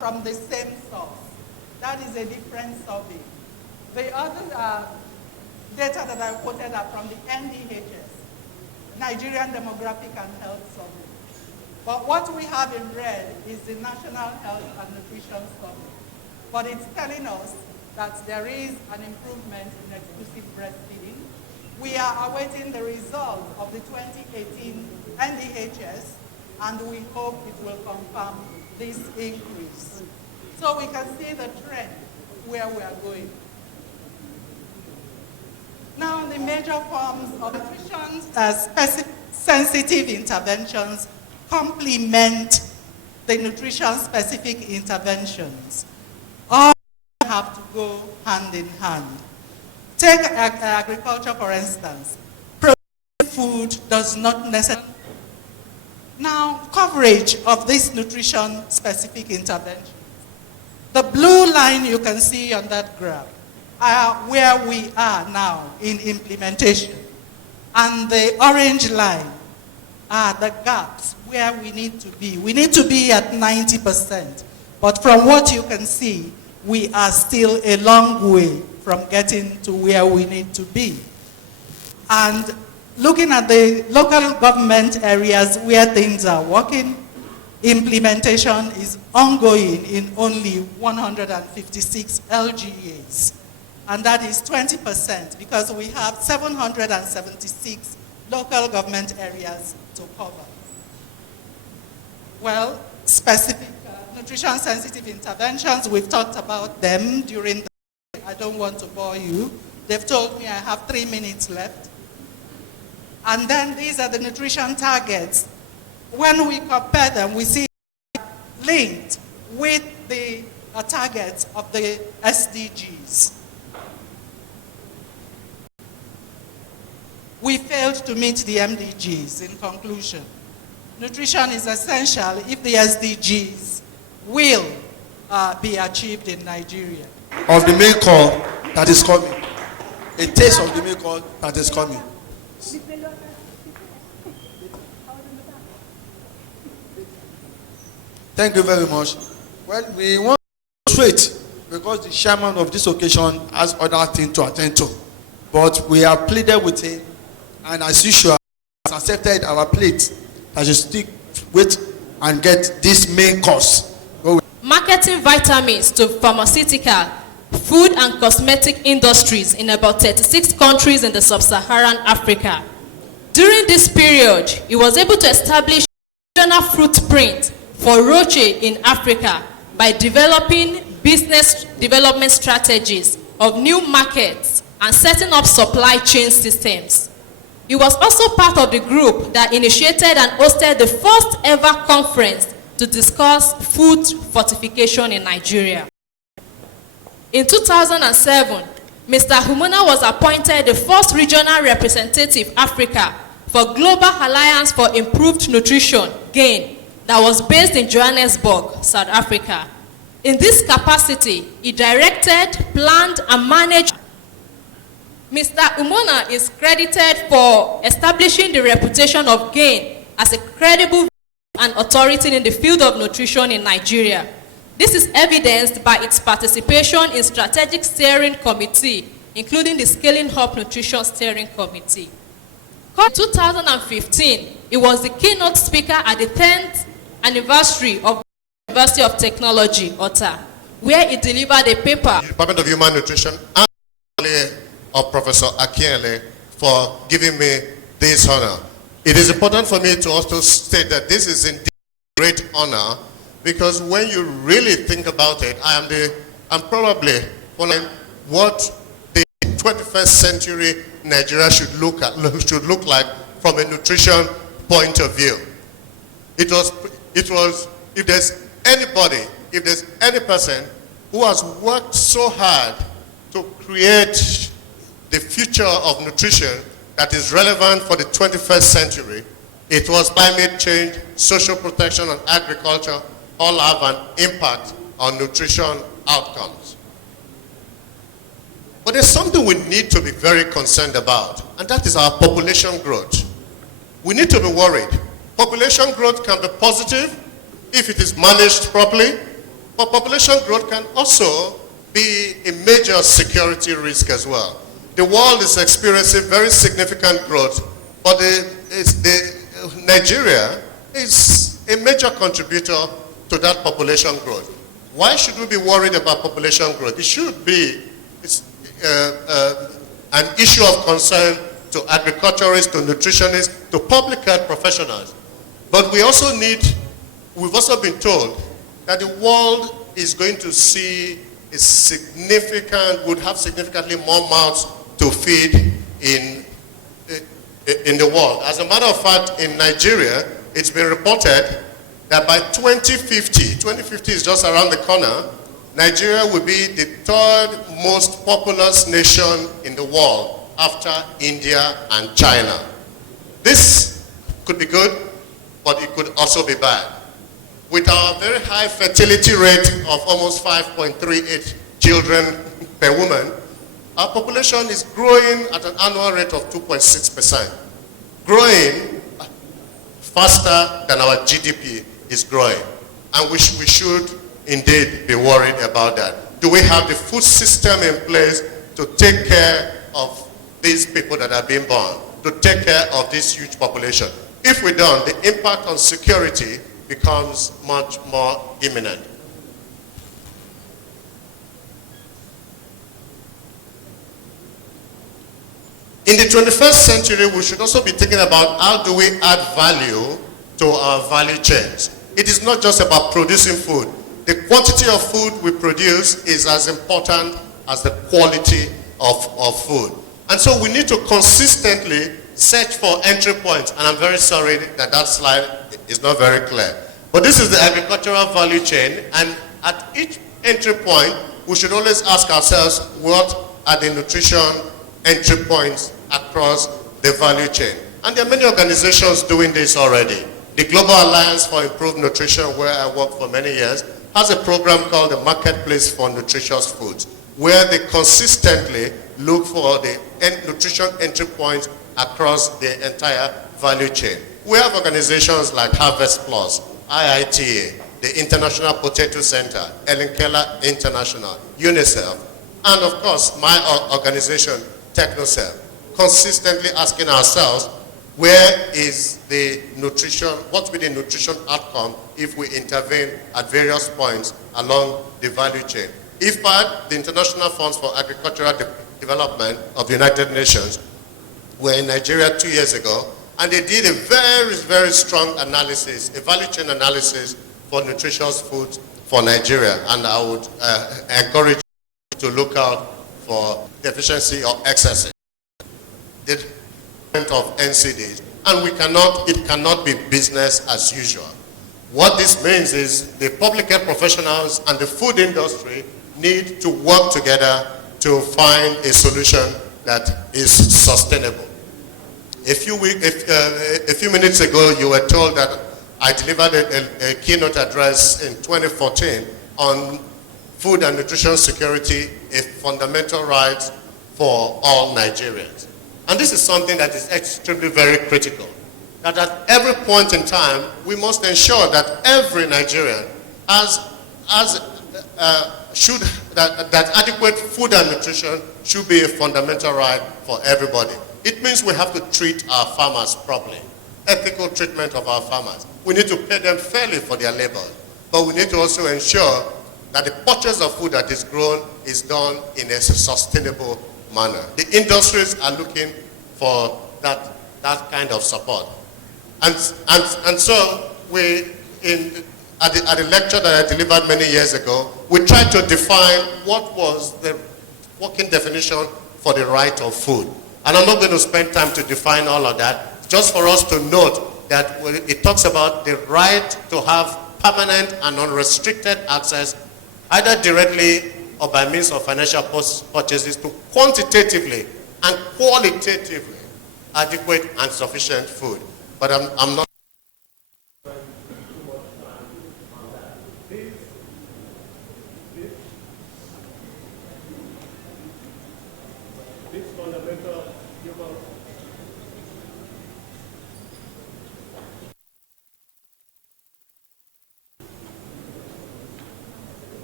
from the same source. That is a different survey. The other data that I quoted are from the NDHS, Nigerian Demographic and Health Survey. But what we have in red is the National Health and Nutrition Survey. But it's telling us that there is an improvement in exclusive breastfeeding. We are awaiting the result of the 2018 NDHS, and we hope it will confirm this increase. So we can see the trend where we are going. Now, the major forms of nutrition sensitive interventions complement the nutrition-specific interventions. All have to go hand in hand. Take agriculture, for instance. Processed food does not necessarily. Now, coverage of this nutrition-specific intervention. The blue line you can see on that graph are where we are now in implementation. And the orange line are the gaps where we need to be. We need to be at 90%. But from what you can see, we are still a long way from getting to where we need to be. And looking at the local government areas where things are working, implementation is ongoing in only 156 LGAs. And that is 20% because we have 776 local government areas to cover. Well, specific nutrition-sensitive interventions, we've talked about them during the day. I don't want to bore you. They've told me I have 3 minutes left. And then these are the nutrition targets. When we compare them, we see linked with the targets of the SDGs. We failed to meet the MDGs in conclusion. Nutrition is essential if the SDGs will be achieved in Nigeria. Of the main call that is coming. A taste of the main call that is coming. Thank you very much. Well, we want to straight because the chairman of this occasion has other things to attend to. But we have pleaded with him, and as usual, has accepted our plate that you stick with and get this main course. Marketing vitamins to pharmaceutical, food and cosmetic industries in about 36 countries in the sub-Saharan Africa. During this period, he was able to establish a regional footprint for Roche in Africa by developing business development strategies of new markets and setting up supply chain systems. He was also part of the group that initiated and hosted the first ever conference to discuss food fortification in Nigeria. In 2007, Mr. Humuna was appointed the first regional representative Africa for Global Alliance for Improved Nutrition, GAIN, that was based in Johannesburg, South Africa. In this capacity, he directed, planned, and managed. Mr. Umona is credited for establishing the reputation of GAIN as a credible and authority in the field of nutrition in Nigeria. This is evidenced by its participation in strategic steering committee, including the Scaling Up Nutrition Steering Committee. In 2015, he was the keynote speaker at the 10th anniversary of the University of Technology, OTA, where he delivered a paper. Department of Human Nutrition and of Professor Akinyele for giving me this honor. It is important for me to also state that this is indeed a great honor because when you really think about it, I'm probably following what the 21st century Nigeria should look like from a nutrition point of view. It was, if there's anybody, if there's any person who has worked so hard to create the future of nutrition that is relevant for the 21st century, it was climate change, social protection, and agriculture all have an impact on nutrition outcomes. But there's something we need to be very concerned about, and that is our population growth. We need to be worried. Population growth can be positive if it is managed properly, But population growth can also be a major security risk as well. The world is experiencing very significant growth, but Nigeria is a major contributor to that population growth. Why should we be worried about population growth? It should be an issue of concern to agriculturists, to nutritionists, to public health professionals. But we've also been told that the world is going to see would have significantly more mouths to feed in the world. As a matter of fact, in Nigeria, it's been reported that by 2050 is just around the corner, Nigeria will be the third most populous nation in the world after India and China. This could be good, but it could also be bad. With our very high fertility rate of almost 5.38 children per woman, our population is growing at an annual rate of 2.6%. Growing faster than our GDP is growing. And we should indeed be worried about that. Do we have the food system in place to take care of these people that are being born, to take care of this huge population? If we don't, the impact on security becomes much more imminent. In the 21st century, we should also be thinking about how do we add value to our value chains. It is not just about producing food. The quantity of food we produce is as important as the quality of food. And so we need to consistently search for entry points. And I'm very sorry that that slide is not very clear. But this is the agricultural value chain. And at each entry point, we should always ask ourselves, what are the nutrition entry points across the value chain? And there are many organizations doing this already. The Global Alliance for Improved Nutrition, where I worked for many years, has a program called the Marketplace for Nutritious Foods, where they consistently look for the nutrition entry points across the entire value chain. We have organizations like Harvest Plus, IITA, the International Potato Center, Ellen Keller International, UNICEF, and of course my organization, TechnoServe, consistently asking ourselves, where is the nutrition, what will be the nutrition outcome if we intervene at various points along the value chain? IFAD, the International Funds for Agricultural Development of the United Nations, were in Nigeria 2 years ago, and they did a very, very strong analysis, a value chain analysis for nutritious foods for Nigeria, and I would encourage you to look out for deficiency or excesses. The of NCDs, and it cannot be business as usual. What this means is the public health professionals and the food industry need to work together to find a solution that is sustainable. A few minutes ago, you were told that I delivered a keynote address in 2014 on food and nutrition security, a fundamental right for all Nigerians. And this is something that is extremely very critical. That at every point in time, we must ensure that every Nigerian that adequate food and nutrition should be a fundamental right for everybody. It means we have to treat our farmers properly. Ethical treatment of our farmers. We need to pay them fairly for their labor. But we need to also ensure that the purchase of food that is grown is done in a sustainable manner. The industries are looking for that kind of support. And so at the lecture that I delivered many years ago, we tried to define what was the working definition for the right of food. And I'm not going to spend time to define all of that, just for us to note that it talks about the right to have permanent and unrestricted access, either directly or by means of financial purchases, to quantitatively and qualitatively adequate and sufficient food. But I'm not.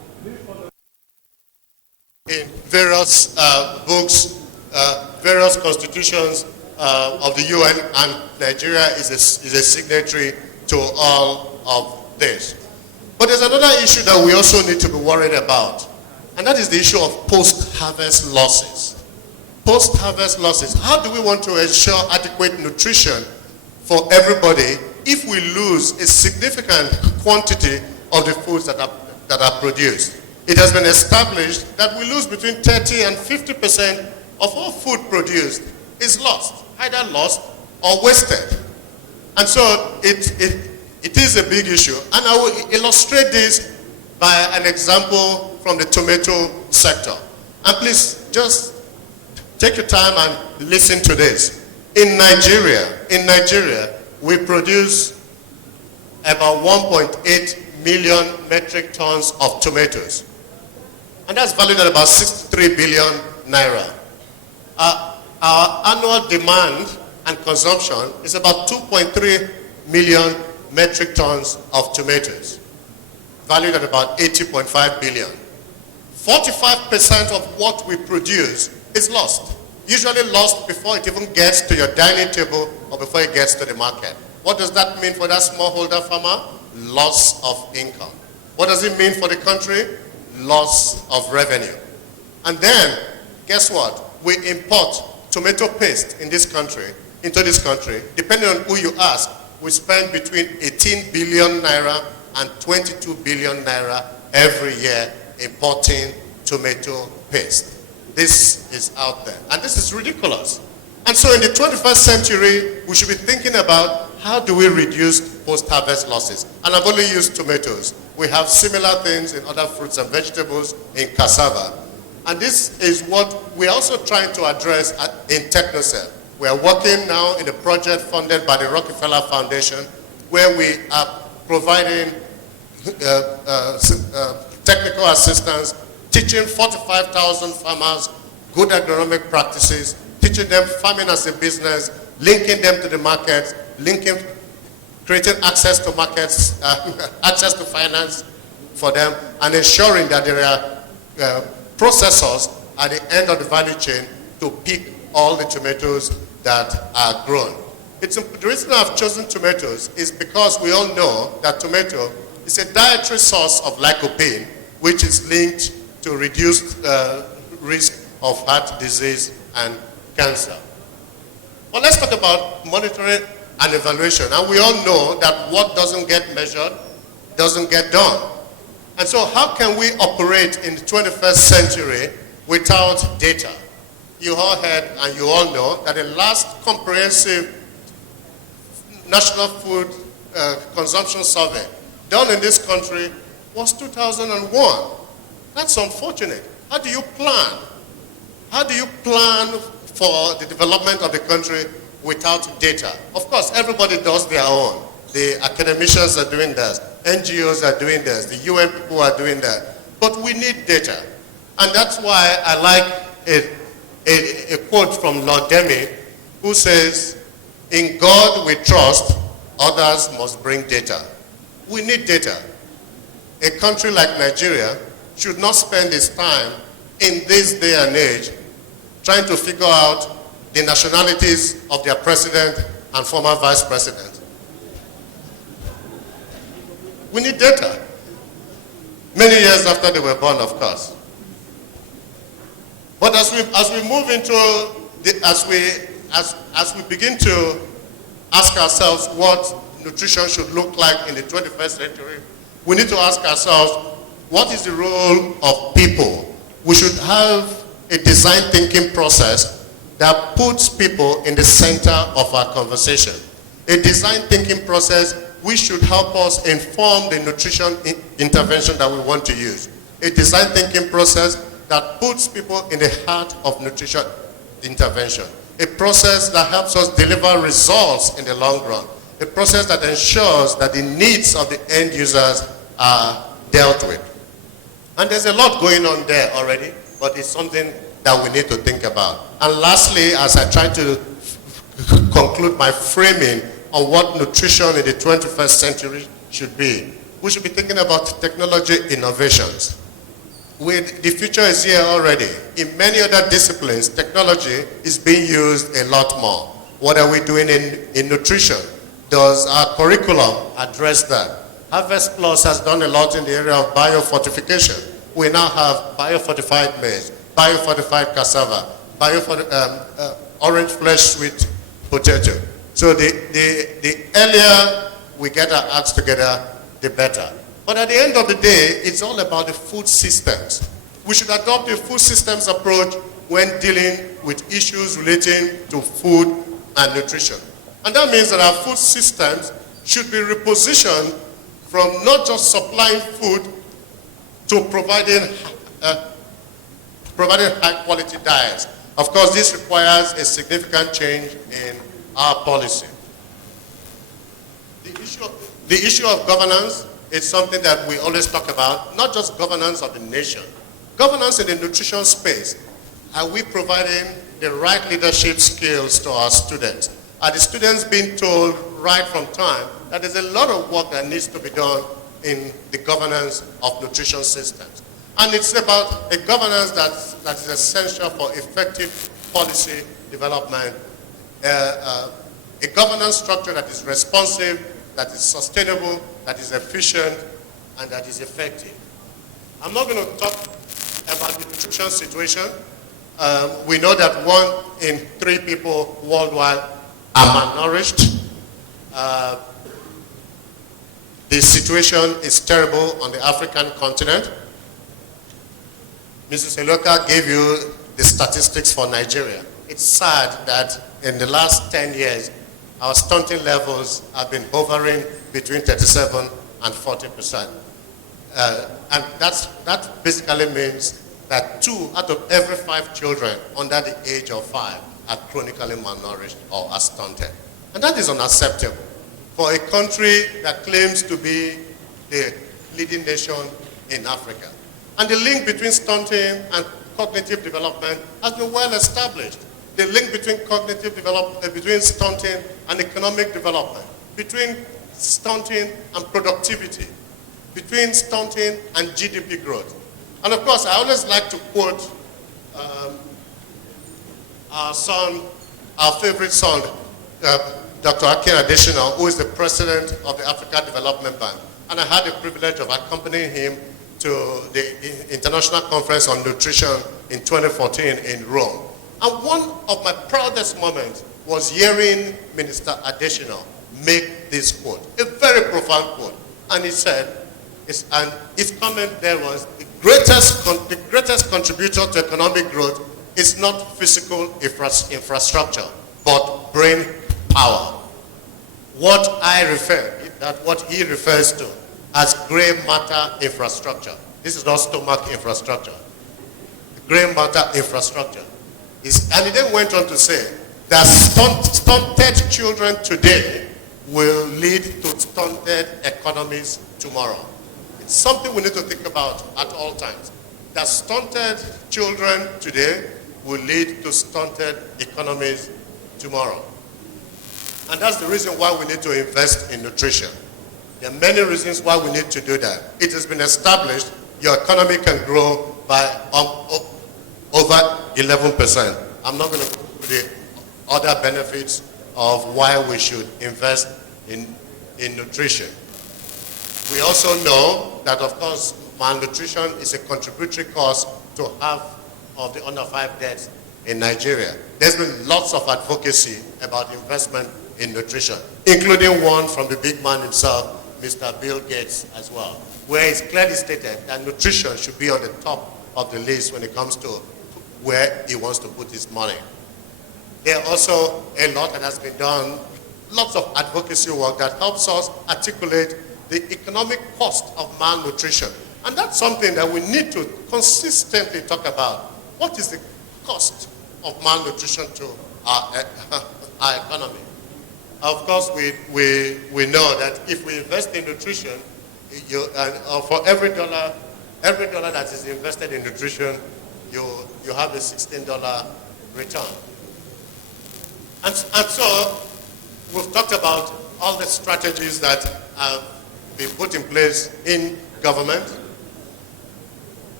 in various books, various constitutions of the UN, and Nigeria is a signatory to all of this. But there's another issue that we also need to be worried about, and that is the issue of post-harvest losses. Post-harvest losses. How do we want to ensure adequate nutrition for everybody if we lose a significant quantity of the foods that are produced? It has been established that we lose between 30 and 50% of all food produced is lost, either lost or wasted. And so it is a big issue. And I will illustrate this by an example from the tomato sector. And please just take your time and listen to this. In Nigeria, we produce about 1.8 million metric tons of tomatoes. And that's valued at about 63 billion naira. Our annual demand and consumption is about 2.3 million metric tons of tomatoes, valued at about 80.5 billion. 45% of what we produce is lost, usually lost before it even gets to your dining table or before it gets to the market. What does that mean for that smallholder farmer? Loss of income. What does it mean for the country? Loss of revenue. And then, guess what? We import tomato paste into this country. Depending on who you ask, we spend between 18 billion naira and 22 billion naira every year importing tomato paste. This is out there. And this is ridiculous. And so in the 21st century, we should be thinking about how do we reduce post-harvest losses. And I've only used tomatoes. We have similar things in other fruits and vegetables, in cassava. And this is what we're also trying to address in TechnoCell. We are working now in a project funded by the Rockefeller Foundation where we are providing technical assistance, teaching 45,000 farmers good agronomic practices, teaching them farming as a business, linking them to the markets, creating access to markets, access to finance for them, and ensuring that there are processors at the end of the value chain to pick all the tomatoes that are grown. The reason I've chosen tomatoes is because we all know that tomato is a dietary source of lycopene, which is linked to reduced risk of heart disease and cancer. Well, let's talk about monitoring and evaluation. And we all know that what doesn't get measured doesn't get done. And so how can we operate in the 21st century without data? You all heard and you all know that the last comprehensive national food consumption survey done in this country was 2001. That's unfortunate. How do you plan? How do you plan for the development of the country without data? Of course, everybody does their own. The academicians are doing this. NGOs are doing this. The UN people are doing that. But we need data. And that's why I like a quote from Lord Demi, who says, "In God we trust, others must bring data." We need data. A country like Nigeria should not spend its time in this day and age trying to figure out the nationalities of their president and former vice president. We need data. Many years after they were born, of course. But as we move into as we begin to ask ourselves what nutrition should look like in the 21st century, we need to ask ourselves, what is the role of people? We should have a design thinking process that puts people in the center of our conversation. A design thinking process which should help us inform the nutrition intervention that we want to use. A design thinking process that puts people in the heart of nutrition intervention. A process that helps us deliver results in the long run. A process that ensures that the needs of the end users are dealt with. And there's a lot going on there already, but it's something that we need to think about. And lastly, as I try to conclude my framing on what nutrition in the 21st century should be, we should be thinking about technology innovations. the future is here already. In many other disciplines, technology is being used a lot more. What are we doing in nutrition? Does our curriculum address that? Harvest Plus has done a lot in the area of biofortification. We now have biofortified maize, biofortified cassava, orange flesh sweet potato. So the earlier we get our acts together, the better. But at the end of the day, it's all about the food systems. We should adopt a food systems approach when dealing with issues relating to food and nutrition. And that means that our food systems should be repositioned from not just supplying food to providing high quality diets. Of course, this requires a significant change in our policy. The issue of governance is something that we always talk about, not just governance of the nation. Governance in the nutrition space. Are we providing the right leadership skills to our students? Are the students being told right from time that there's a lot of work that needs to be done in the governance of nutrition systems? And it's about a governance that is essential for effective policy development, a governance structure that is responsive, that is sustainable, that is efficient, and that is effective. I'm not going to talk about the nutrition situation. We know that 1 in 3 people worldwide are malnourished. The situation is terrible on the African continent. Mrs. Eloka gave you the statistics for Nigeria. It's sad that in the last 10 years, our stunting levels have been hovering between 37 and 40%. And that basically means that 2 out of every 5 children under the age of 5 are chronically malnourished or are stunted. And that is unacceptable for a country that claims to be the leading nation in Africa. And the link between stunting and cognitive development has been well established. The link between cognitive development, between stunting and economic development, between stunting and productivity, between stunting and GDP growth. And of course, I always like to quote our son, our favorite son, Dr. Akinyele, who is the president of the Africa Development Bank. And I had the privilege of accompanying him to the International Conference on Nutrition in 2014 in Rome. And one of my proudest moments was hearing Minister Adesina make this quote, a very profound quote. And he said, and his comment there was, the greatest contributor to economic growth is not physical infrastructure, but brain power. What he refers to as gray matter infrastructure. This is not stomach infrastructure. Gray matter infrastructure. And he then went on to say that stunted children today will lead to stunted economies tomorrow. It's something we need to think about at all times. That stunted children today will lead to stunted economies tomorrow. And that's the reason why we need to invest in nutrition. There are many reasons why we need to do that. It has been established your economy can grow by over 11%. I'm not going to go through the other benefits of why we should invest in nutrition. We also know that, of course, malnutrition is a contributory cause to half of the under 5 deaths in Nigeria. There's been lots of advocacy about investment in nutrition, including one from the big man himself, Mr. Bill Gates as well, where it's clearly stated that nutrition should be on the top of the list when it comes to where he wants to put his money. There are also a lot that has been done, lots of advocacy work that helps us articulate the economic cost of malnutrition. And that's something that we need to consistently talk about. What is the cost of malnutrition to our economy? Of course, we know that if we invest in nutrition, for every dollar that is invested in nutrition, you have a $16 return. And so we've talked about all the strategies that have been put in place in government.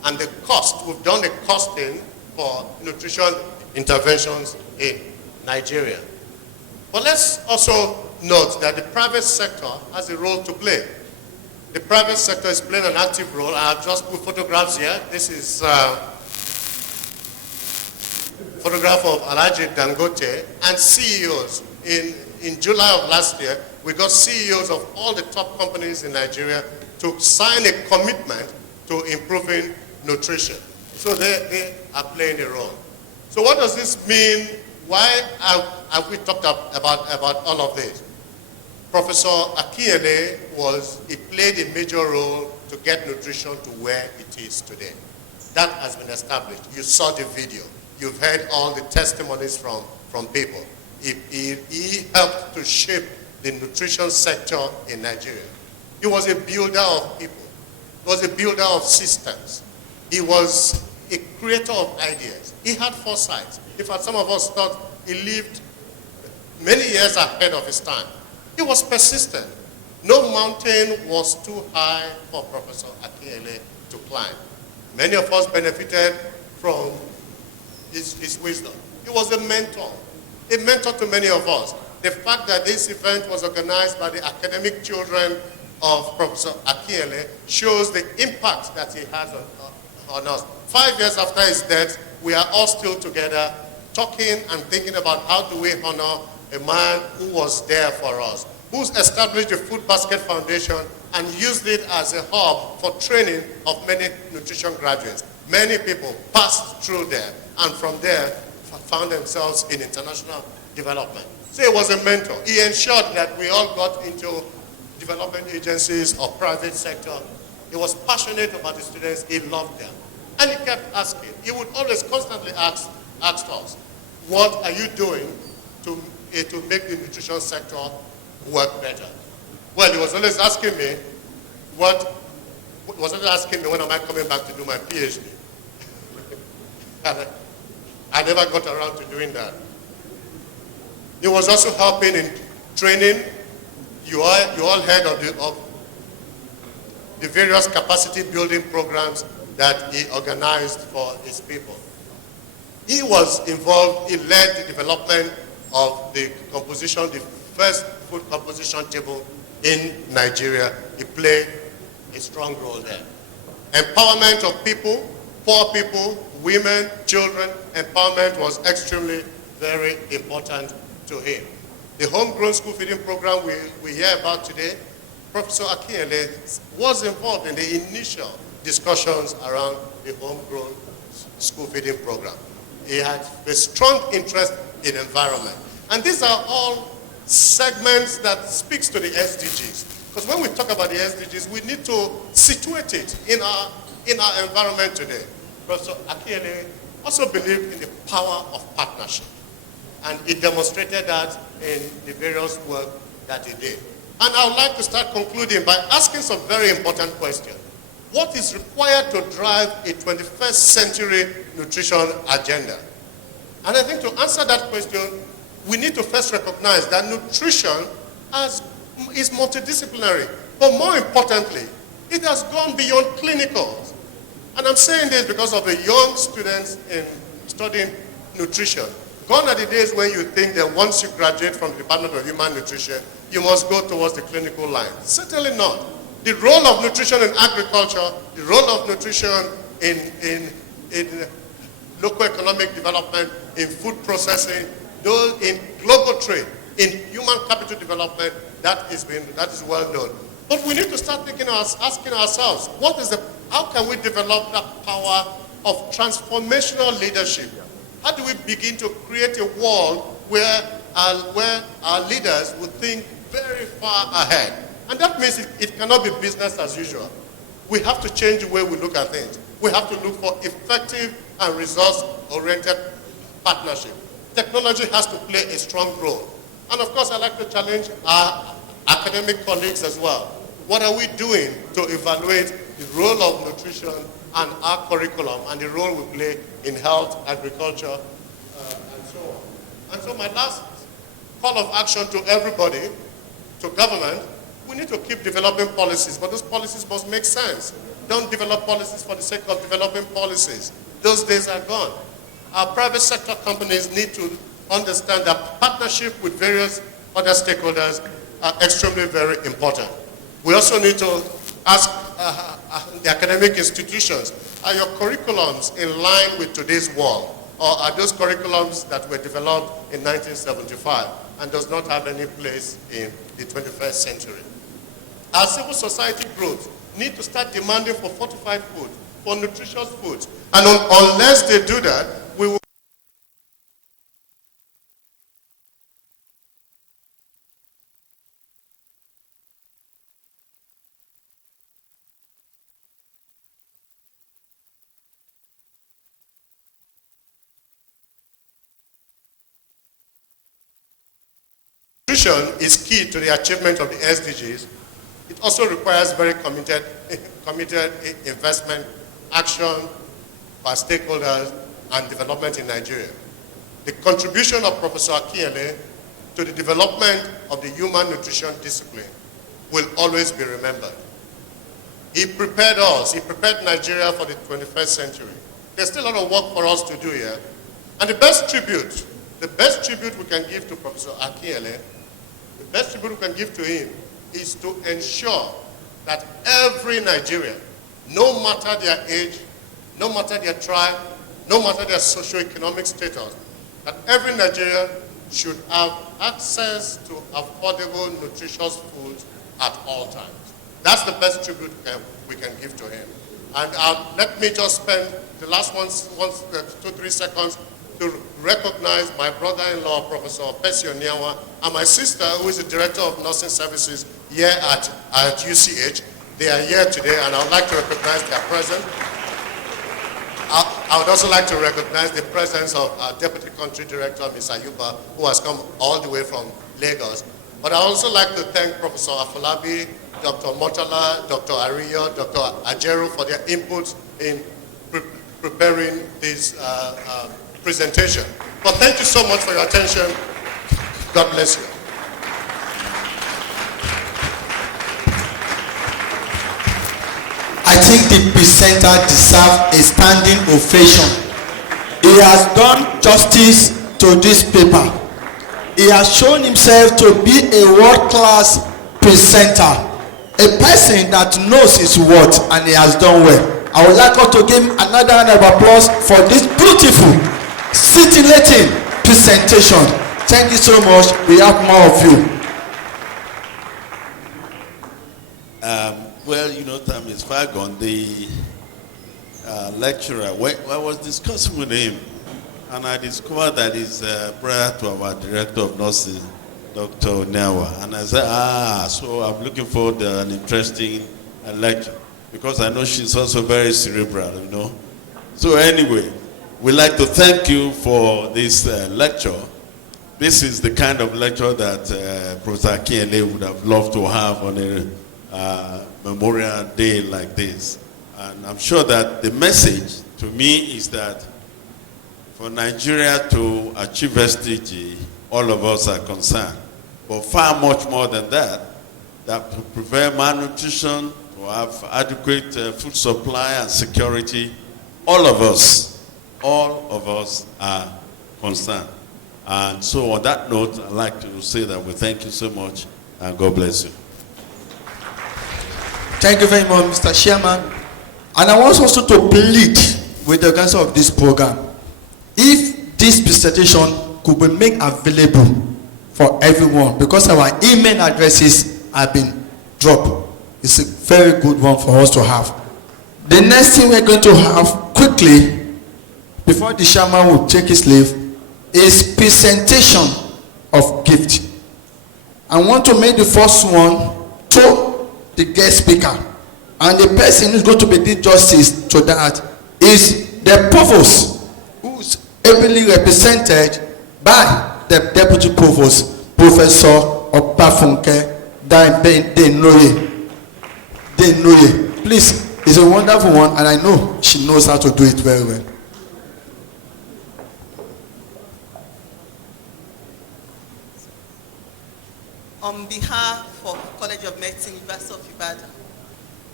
and the cost. We've done the costing for nutrition interventions in Nigeria. But let's also note that the private sector has a role to play. The private sector is playing an active role. I've just put photographs here. This is photograph of Alhaji Dangote and CEOs. In July of last year, we got CEOs of all the top companies in Nigeria to sign a commitment to improving nutrition. So they are playing a role. So what does this mean? Why have we talked about all of this? Professor Akinyele he played a major role to get nutrition to where it is today. That has been established. You saw the video. You've heard all the testimonies from people. He helped to shape the nutrition sector in Nigeria. He was a builder of people. He was a builder of systems. He was a creator of ideas. He had foresight. In fact, some of us thought he lived many years ahead of his time. He was persistent. No mountain was too high for Professor Akinyele to climb. Many of us benefited from his wisdom. He was a mentor to many of us. The fact that this event was organized by the academic children of Professor Akinyele shows the impact that he has on us. 5 years after his death, we are all still together, talking and thinking about how do we honor a man who was there for us, who's established the Food Basket Foundation and used it as a hub for training of many nutrition graduates. Many people passed through there and from there found themselves in international development. So he was a mentor. He ensured that we all got into development agencies or private sector. He was passionate about the students. He loved them. And he kept asking. He would always constantly ask us, what are you doing to make the nutrition sector work better? Well, he was always asking me, when am I coming back to do my PhD? And I never got around to doing that. He was also helping in training. You all heard of the various capacity building programs that he organized for his people. He was involved, he led the development of the first food composition table in Nigeria. He played a strong role there. Empowerment of people, poor people, women, children, empowerment was extremely very important to him. The homegrown school feeding program we hear about today, Professor Akinyele was involved in the initial discussions around the homegrown school feeding program. He had a strong interest in environment. And these are all segments that speaks to the SDGs. Because when we talk about the SDGs, we need to situate it in our environment today. Professor Akinyele also believed in the power of partnership. And he demonstrated that in the various work that he did. And I would like to start concluding by asking some very important questions. What is required to drive a 21st century nutrition agenda? And I think to answer that question, we need to first recognize that nutrition is multidisciplinary. But more importantly, it has gone beyond clinicals. And I'm saying this because of the young students in studying nutrition. Gone are the days when you think that once you graduate from the Department of Human Nutrition, you must go towards the clinical line. Certainly not. The role of nutrition in agriculture, the role of nutrition in local economic development, in food processing, those in global trade, in human capital development, that is well known. But we need to start asking ourselves, how can we develop that power of transformational leadership? How do we begin to create a world where our leaders will think very far ahead? And that means it cannot be business as usual. We have to change the way we look at things. We have to look for effective and results-oriented partnership. Technology has to play a strong role. And of course, I'd like to challenge our academic colleagues as well. What are we doing to evaluate the role of nutrition and our curriculum and the role we play in health, agriculture, and so on? And so my last call of action to everybody, to government, we need to keep developing policies, but those policies must make sense. Don't develop policies for the sake of developing policies. Those days are gone. Our private sector companies need to understand that partnership with various other stakeholders are extremely very important. We also need to ask the academic institutions, are your curriculums in line with today's world? Or are those curriculums that were developed in 1975 and does not have any place in the 21st century? Our civil society groups need to start demanding for fortified food, for nutritious food. And unless they do that, we will nutrition is key to the achievement of the SDGs. It also requires very committed investment, action by stakeholders and development in Nigeria. The contribution of Professor Akinyele to the development of the human nutrition discipline will always be remembered. He prepared us, he prepared Nigeria for the 21st century. There's still a lot of work for us to do here. And the best tribute we can give to Professor Akinyele, the best tribute we can give to him is to ensure that every Nigerian, no matter their age, no matter their tribe, no matter their socioeconomic status, that every Nigerian should have access to affordable, nutritious food at all times. That's the best tribute we can give to him. And let me just spend the last 2-3 seconds to recognize my brother-in-law, Professor Pesio Niawa, and my sister, who is the Director of Nursing Services here at UCH. They are here today, and I would like to recognize their presence. I would also like to recognize the presence of our Deputy Country Director, Ms. Ayuba, who has come all the way from Lagos. But I also like to thank Professor Afolabi, Dr. Motala, Dr. Ariyo, Dr. Ajero for their inputs in preparing this presentation. But thank you so much for your attention. God bless you. I think the presenter deserves a standing ovation. He has done justice to this paper. He has shown himself to be a world-class presenter, a person that knows his worth, and he has done well. I would like us to give him another round of applause for this beautiful, scintillating presentation. Thank you so much. We have more of you. Well, you know, time is far gone. The lecturer, I was discussing with him, and I discovered that he's brother to our Director of Nursing, Dr. Nyawa. And I said, so I'm looking forward to an interesting lecture, because I know she's also very cerebral, you know. So anyway, we'd like to thank you for this lecture. This is the kind of lecture that Professor Akinyele would have loved to have on a Memorial Day like this. And I'm sure that the message to me is that for Nigeria to achieve SDG, all of us are concerned. But far much more than that, that to prevent malnutrition, to have adequate food supply and security, all of us are concerned. And so on that note, I'd like to say that we thank you so much, and God bless you. Thank you very much, Mr. Chairman. And I want also to plead with the organizer of this program, if this presentation could be made available for everyone, because our email addresses have been dropped. It's a very good one for us to have. The next thing we're going to have quickly, before the chairman will take his leave, is presentation of gift. I want to make the first one to the guest speaker, and the person who's going to be doing justice to that is the provost, who's ably represented by the deputy provost, Professor Opafunke Denoye. Please, it's a wonderful one, and I know she knows how to do it very well. On behalf of College of Medicine, University of Ibadan,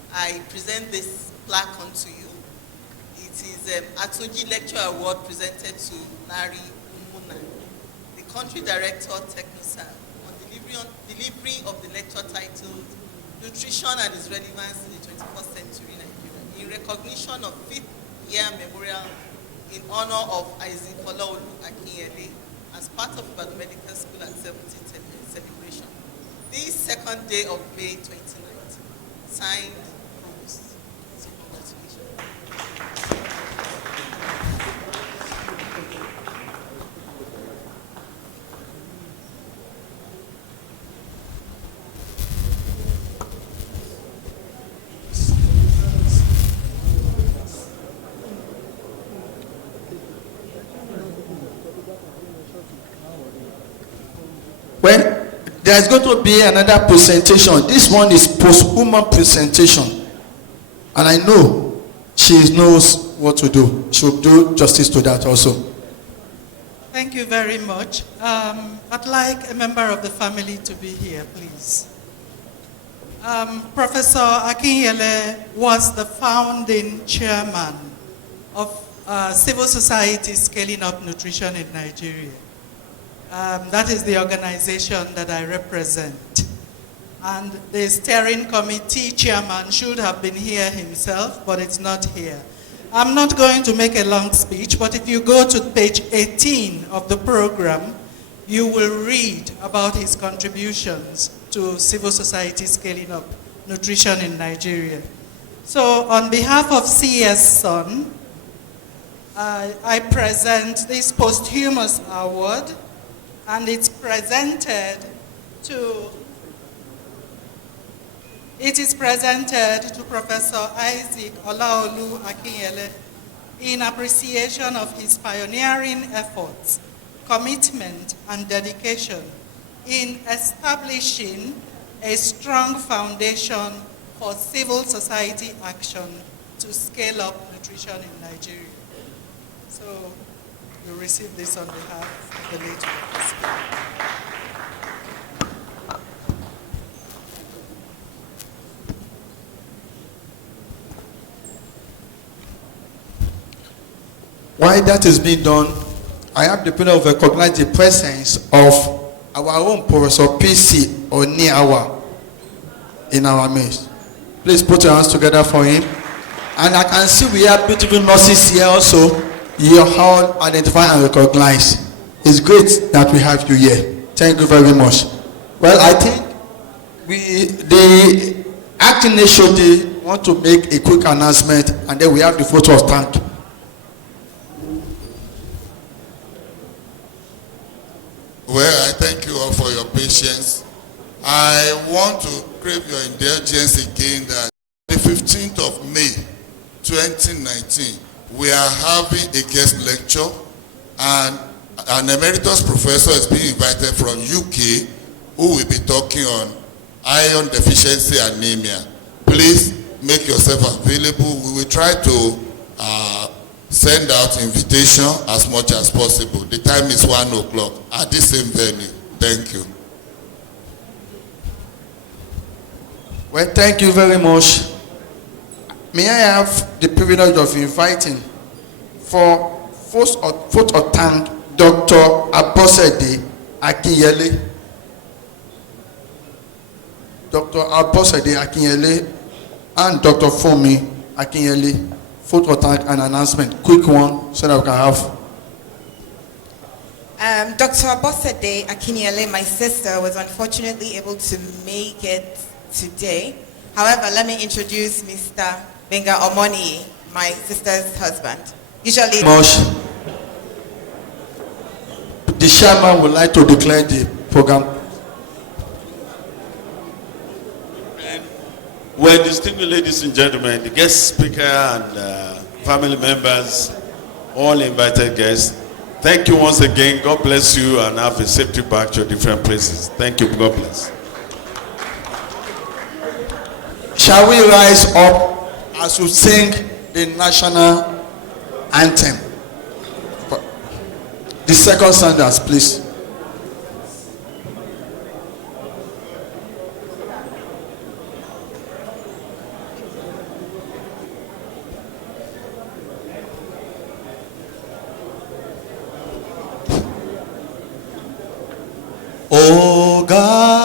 I present this plaque unto you. It is Atunji Lecture Award presented to Nari Umuna, the Country Director, TechnoServe, on delivery of the lecture titled Nutrition and its Relevance in the 21st Century Nigeria, in recognition of 5th year memorial in honor of Isaac Olaolu Akinyele as part of the Medical School at 17th celebration. This second day of May 2019, signed Provost. So congratulations. Well, there's going to be another presentation. This one is post-human presentation. And I know she knows what to do. She'll do justice to that also. Thank you very much. I'd like a member of the family to be here, please. Professor Akinyele was the founding chairman of Civil Society Scaling Up Nutrition in Nigeria. That is the organization that I represent. And the steering committee chairman should have been here himself, but it's not here. I'm not going to make a long speech, but if you go to page 18 of the program, you will read about his contributions to civil society scaling up nutrition in Nigeria. So on behalf of CS Son, I present this posthumous award, and it's presented to Professor Isaac Olaolu Akinyele in appreciation of his pioneering efforts, commitment, and dedication in establishing a strong foundation for civil society action to scale up nutrition in Nigeria. So you receive this on behalf of the late professor. While that is being done, I have the pleasure of recognizing the presence of our own Professor P.C. Oniawa in our midst. Please put your hands together for him. And I can see we have beautiful nurses here also. You are all identified and recognized. It's great that we have you here. Thank you very much. Well, I think the acting nation want to make a quick announcement, and then we have the photo of thank. Well, I thank you all for your patience. I want to crave your indulgence again that the 15th of May 2019, we are having a guest lecture, and an emeritus professor is being invited from UK who will be talking on iron deficiency anemia. Please make yourself available. We will try to send out invitation as much as possible. The time is 1 o'clock at the same venue. Thank you. Well, thank you very much. May I have the privilege of inviting for first of thank Dr. Abosede Akinyele. Dr. Abosede Akinyele and Dr. Fomi Akinyele. Photo thank and announcement. Quick one so that we can have. Dr. Abosede Akinyele, my sister, was unfortunately able to make it today. However, let me introduce Mr. Benga Omoni, my sister's husband. Usually, the chairman would like to declare the program. Well, distinguished ladies and gentlemen, the guest speaker and family members, all invited guests, thank you once again. God bless you and have a safety back to your different places. Thank you. God bless. Shall we rise up as we sing the national anthem? The second standards, please. God.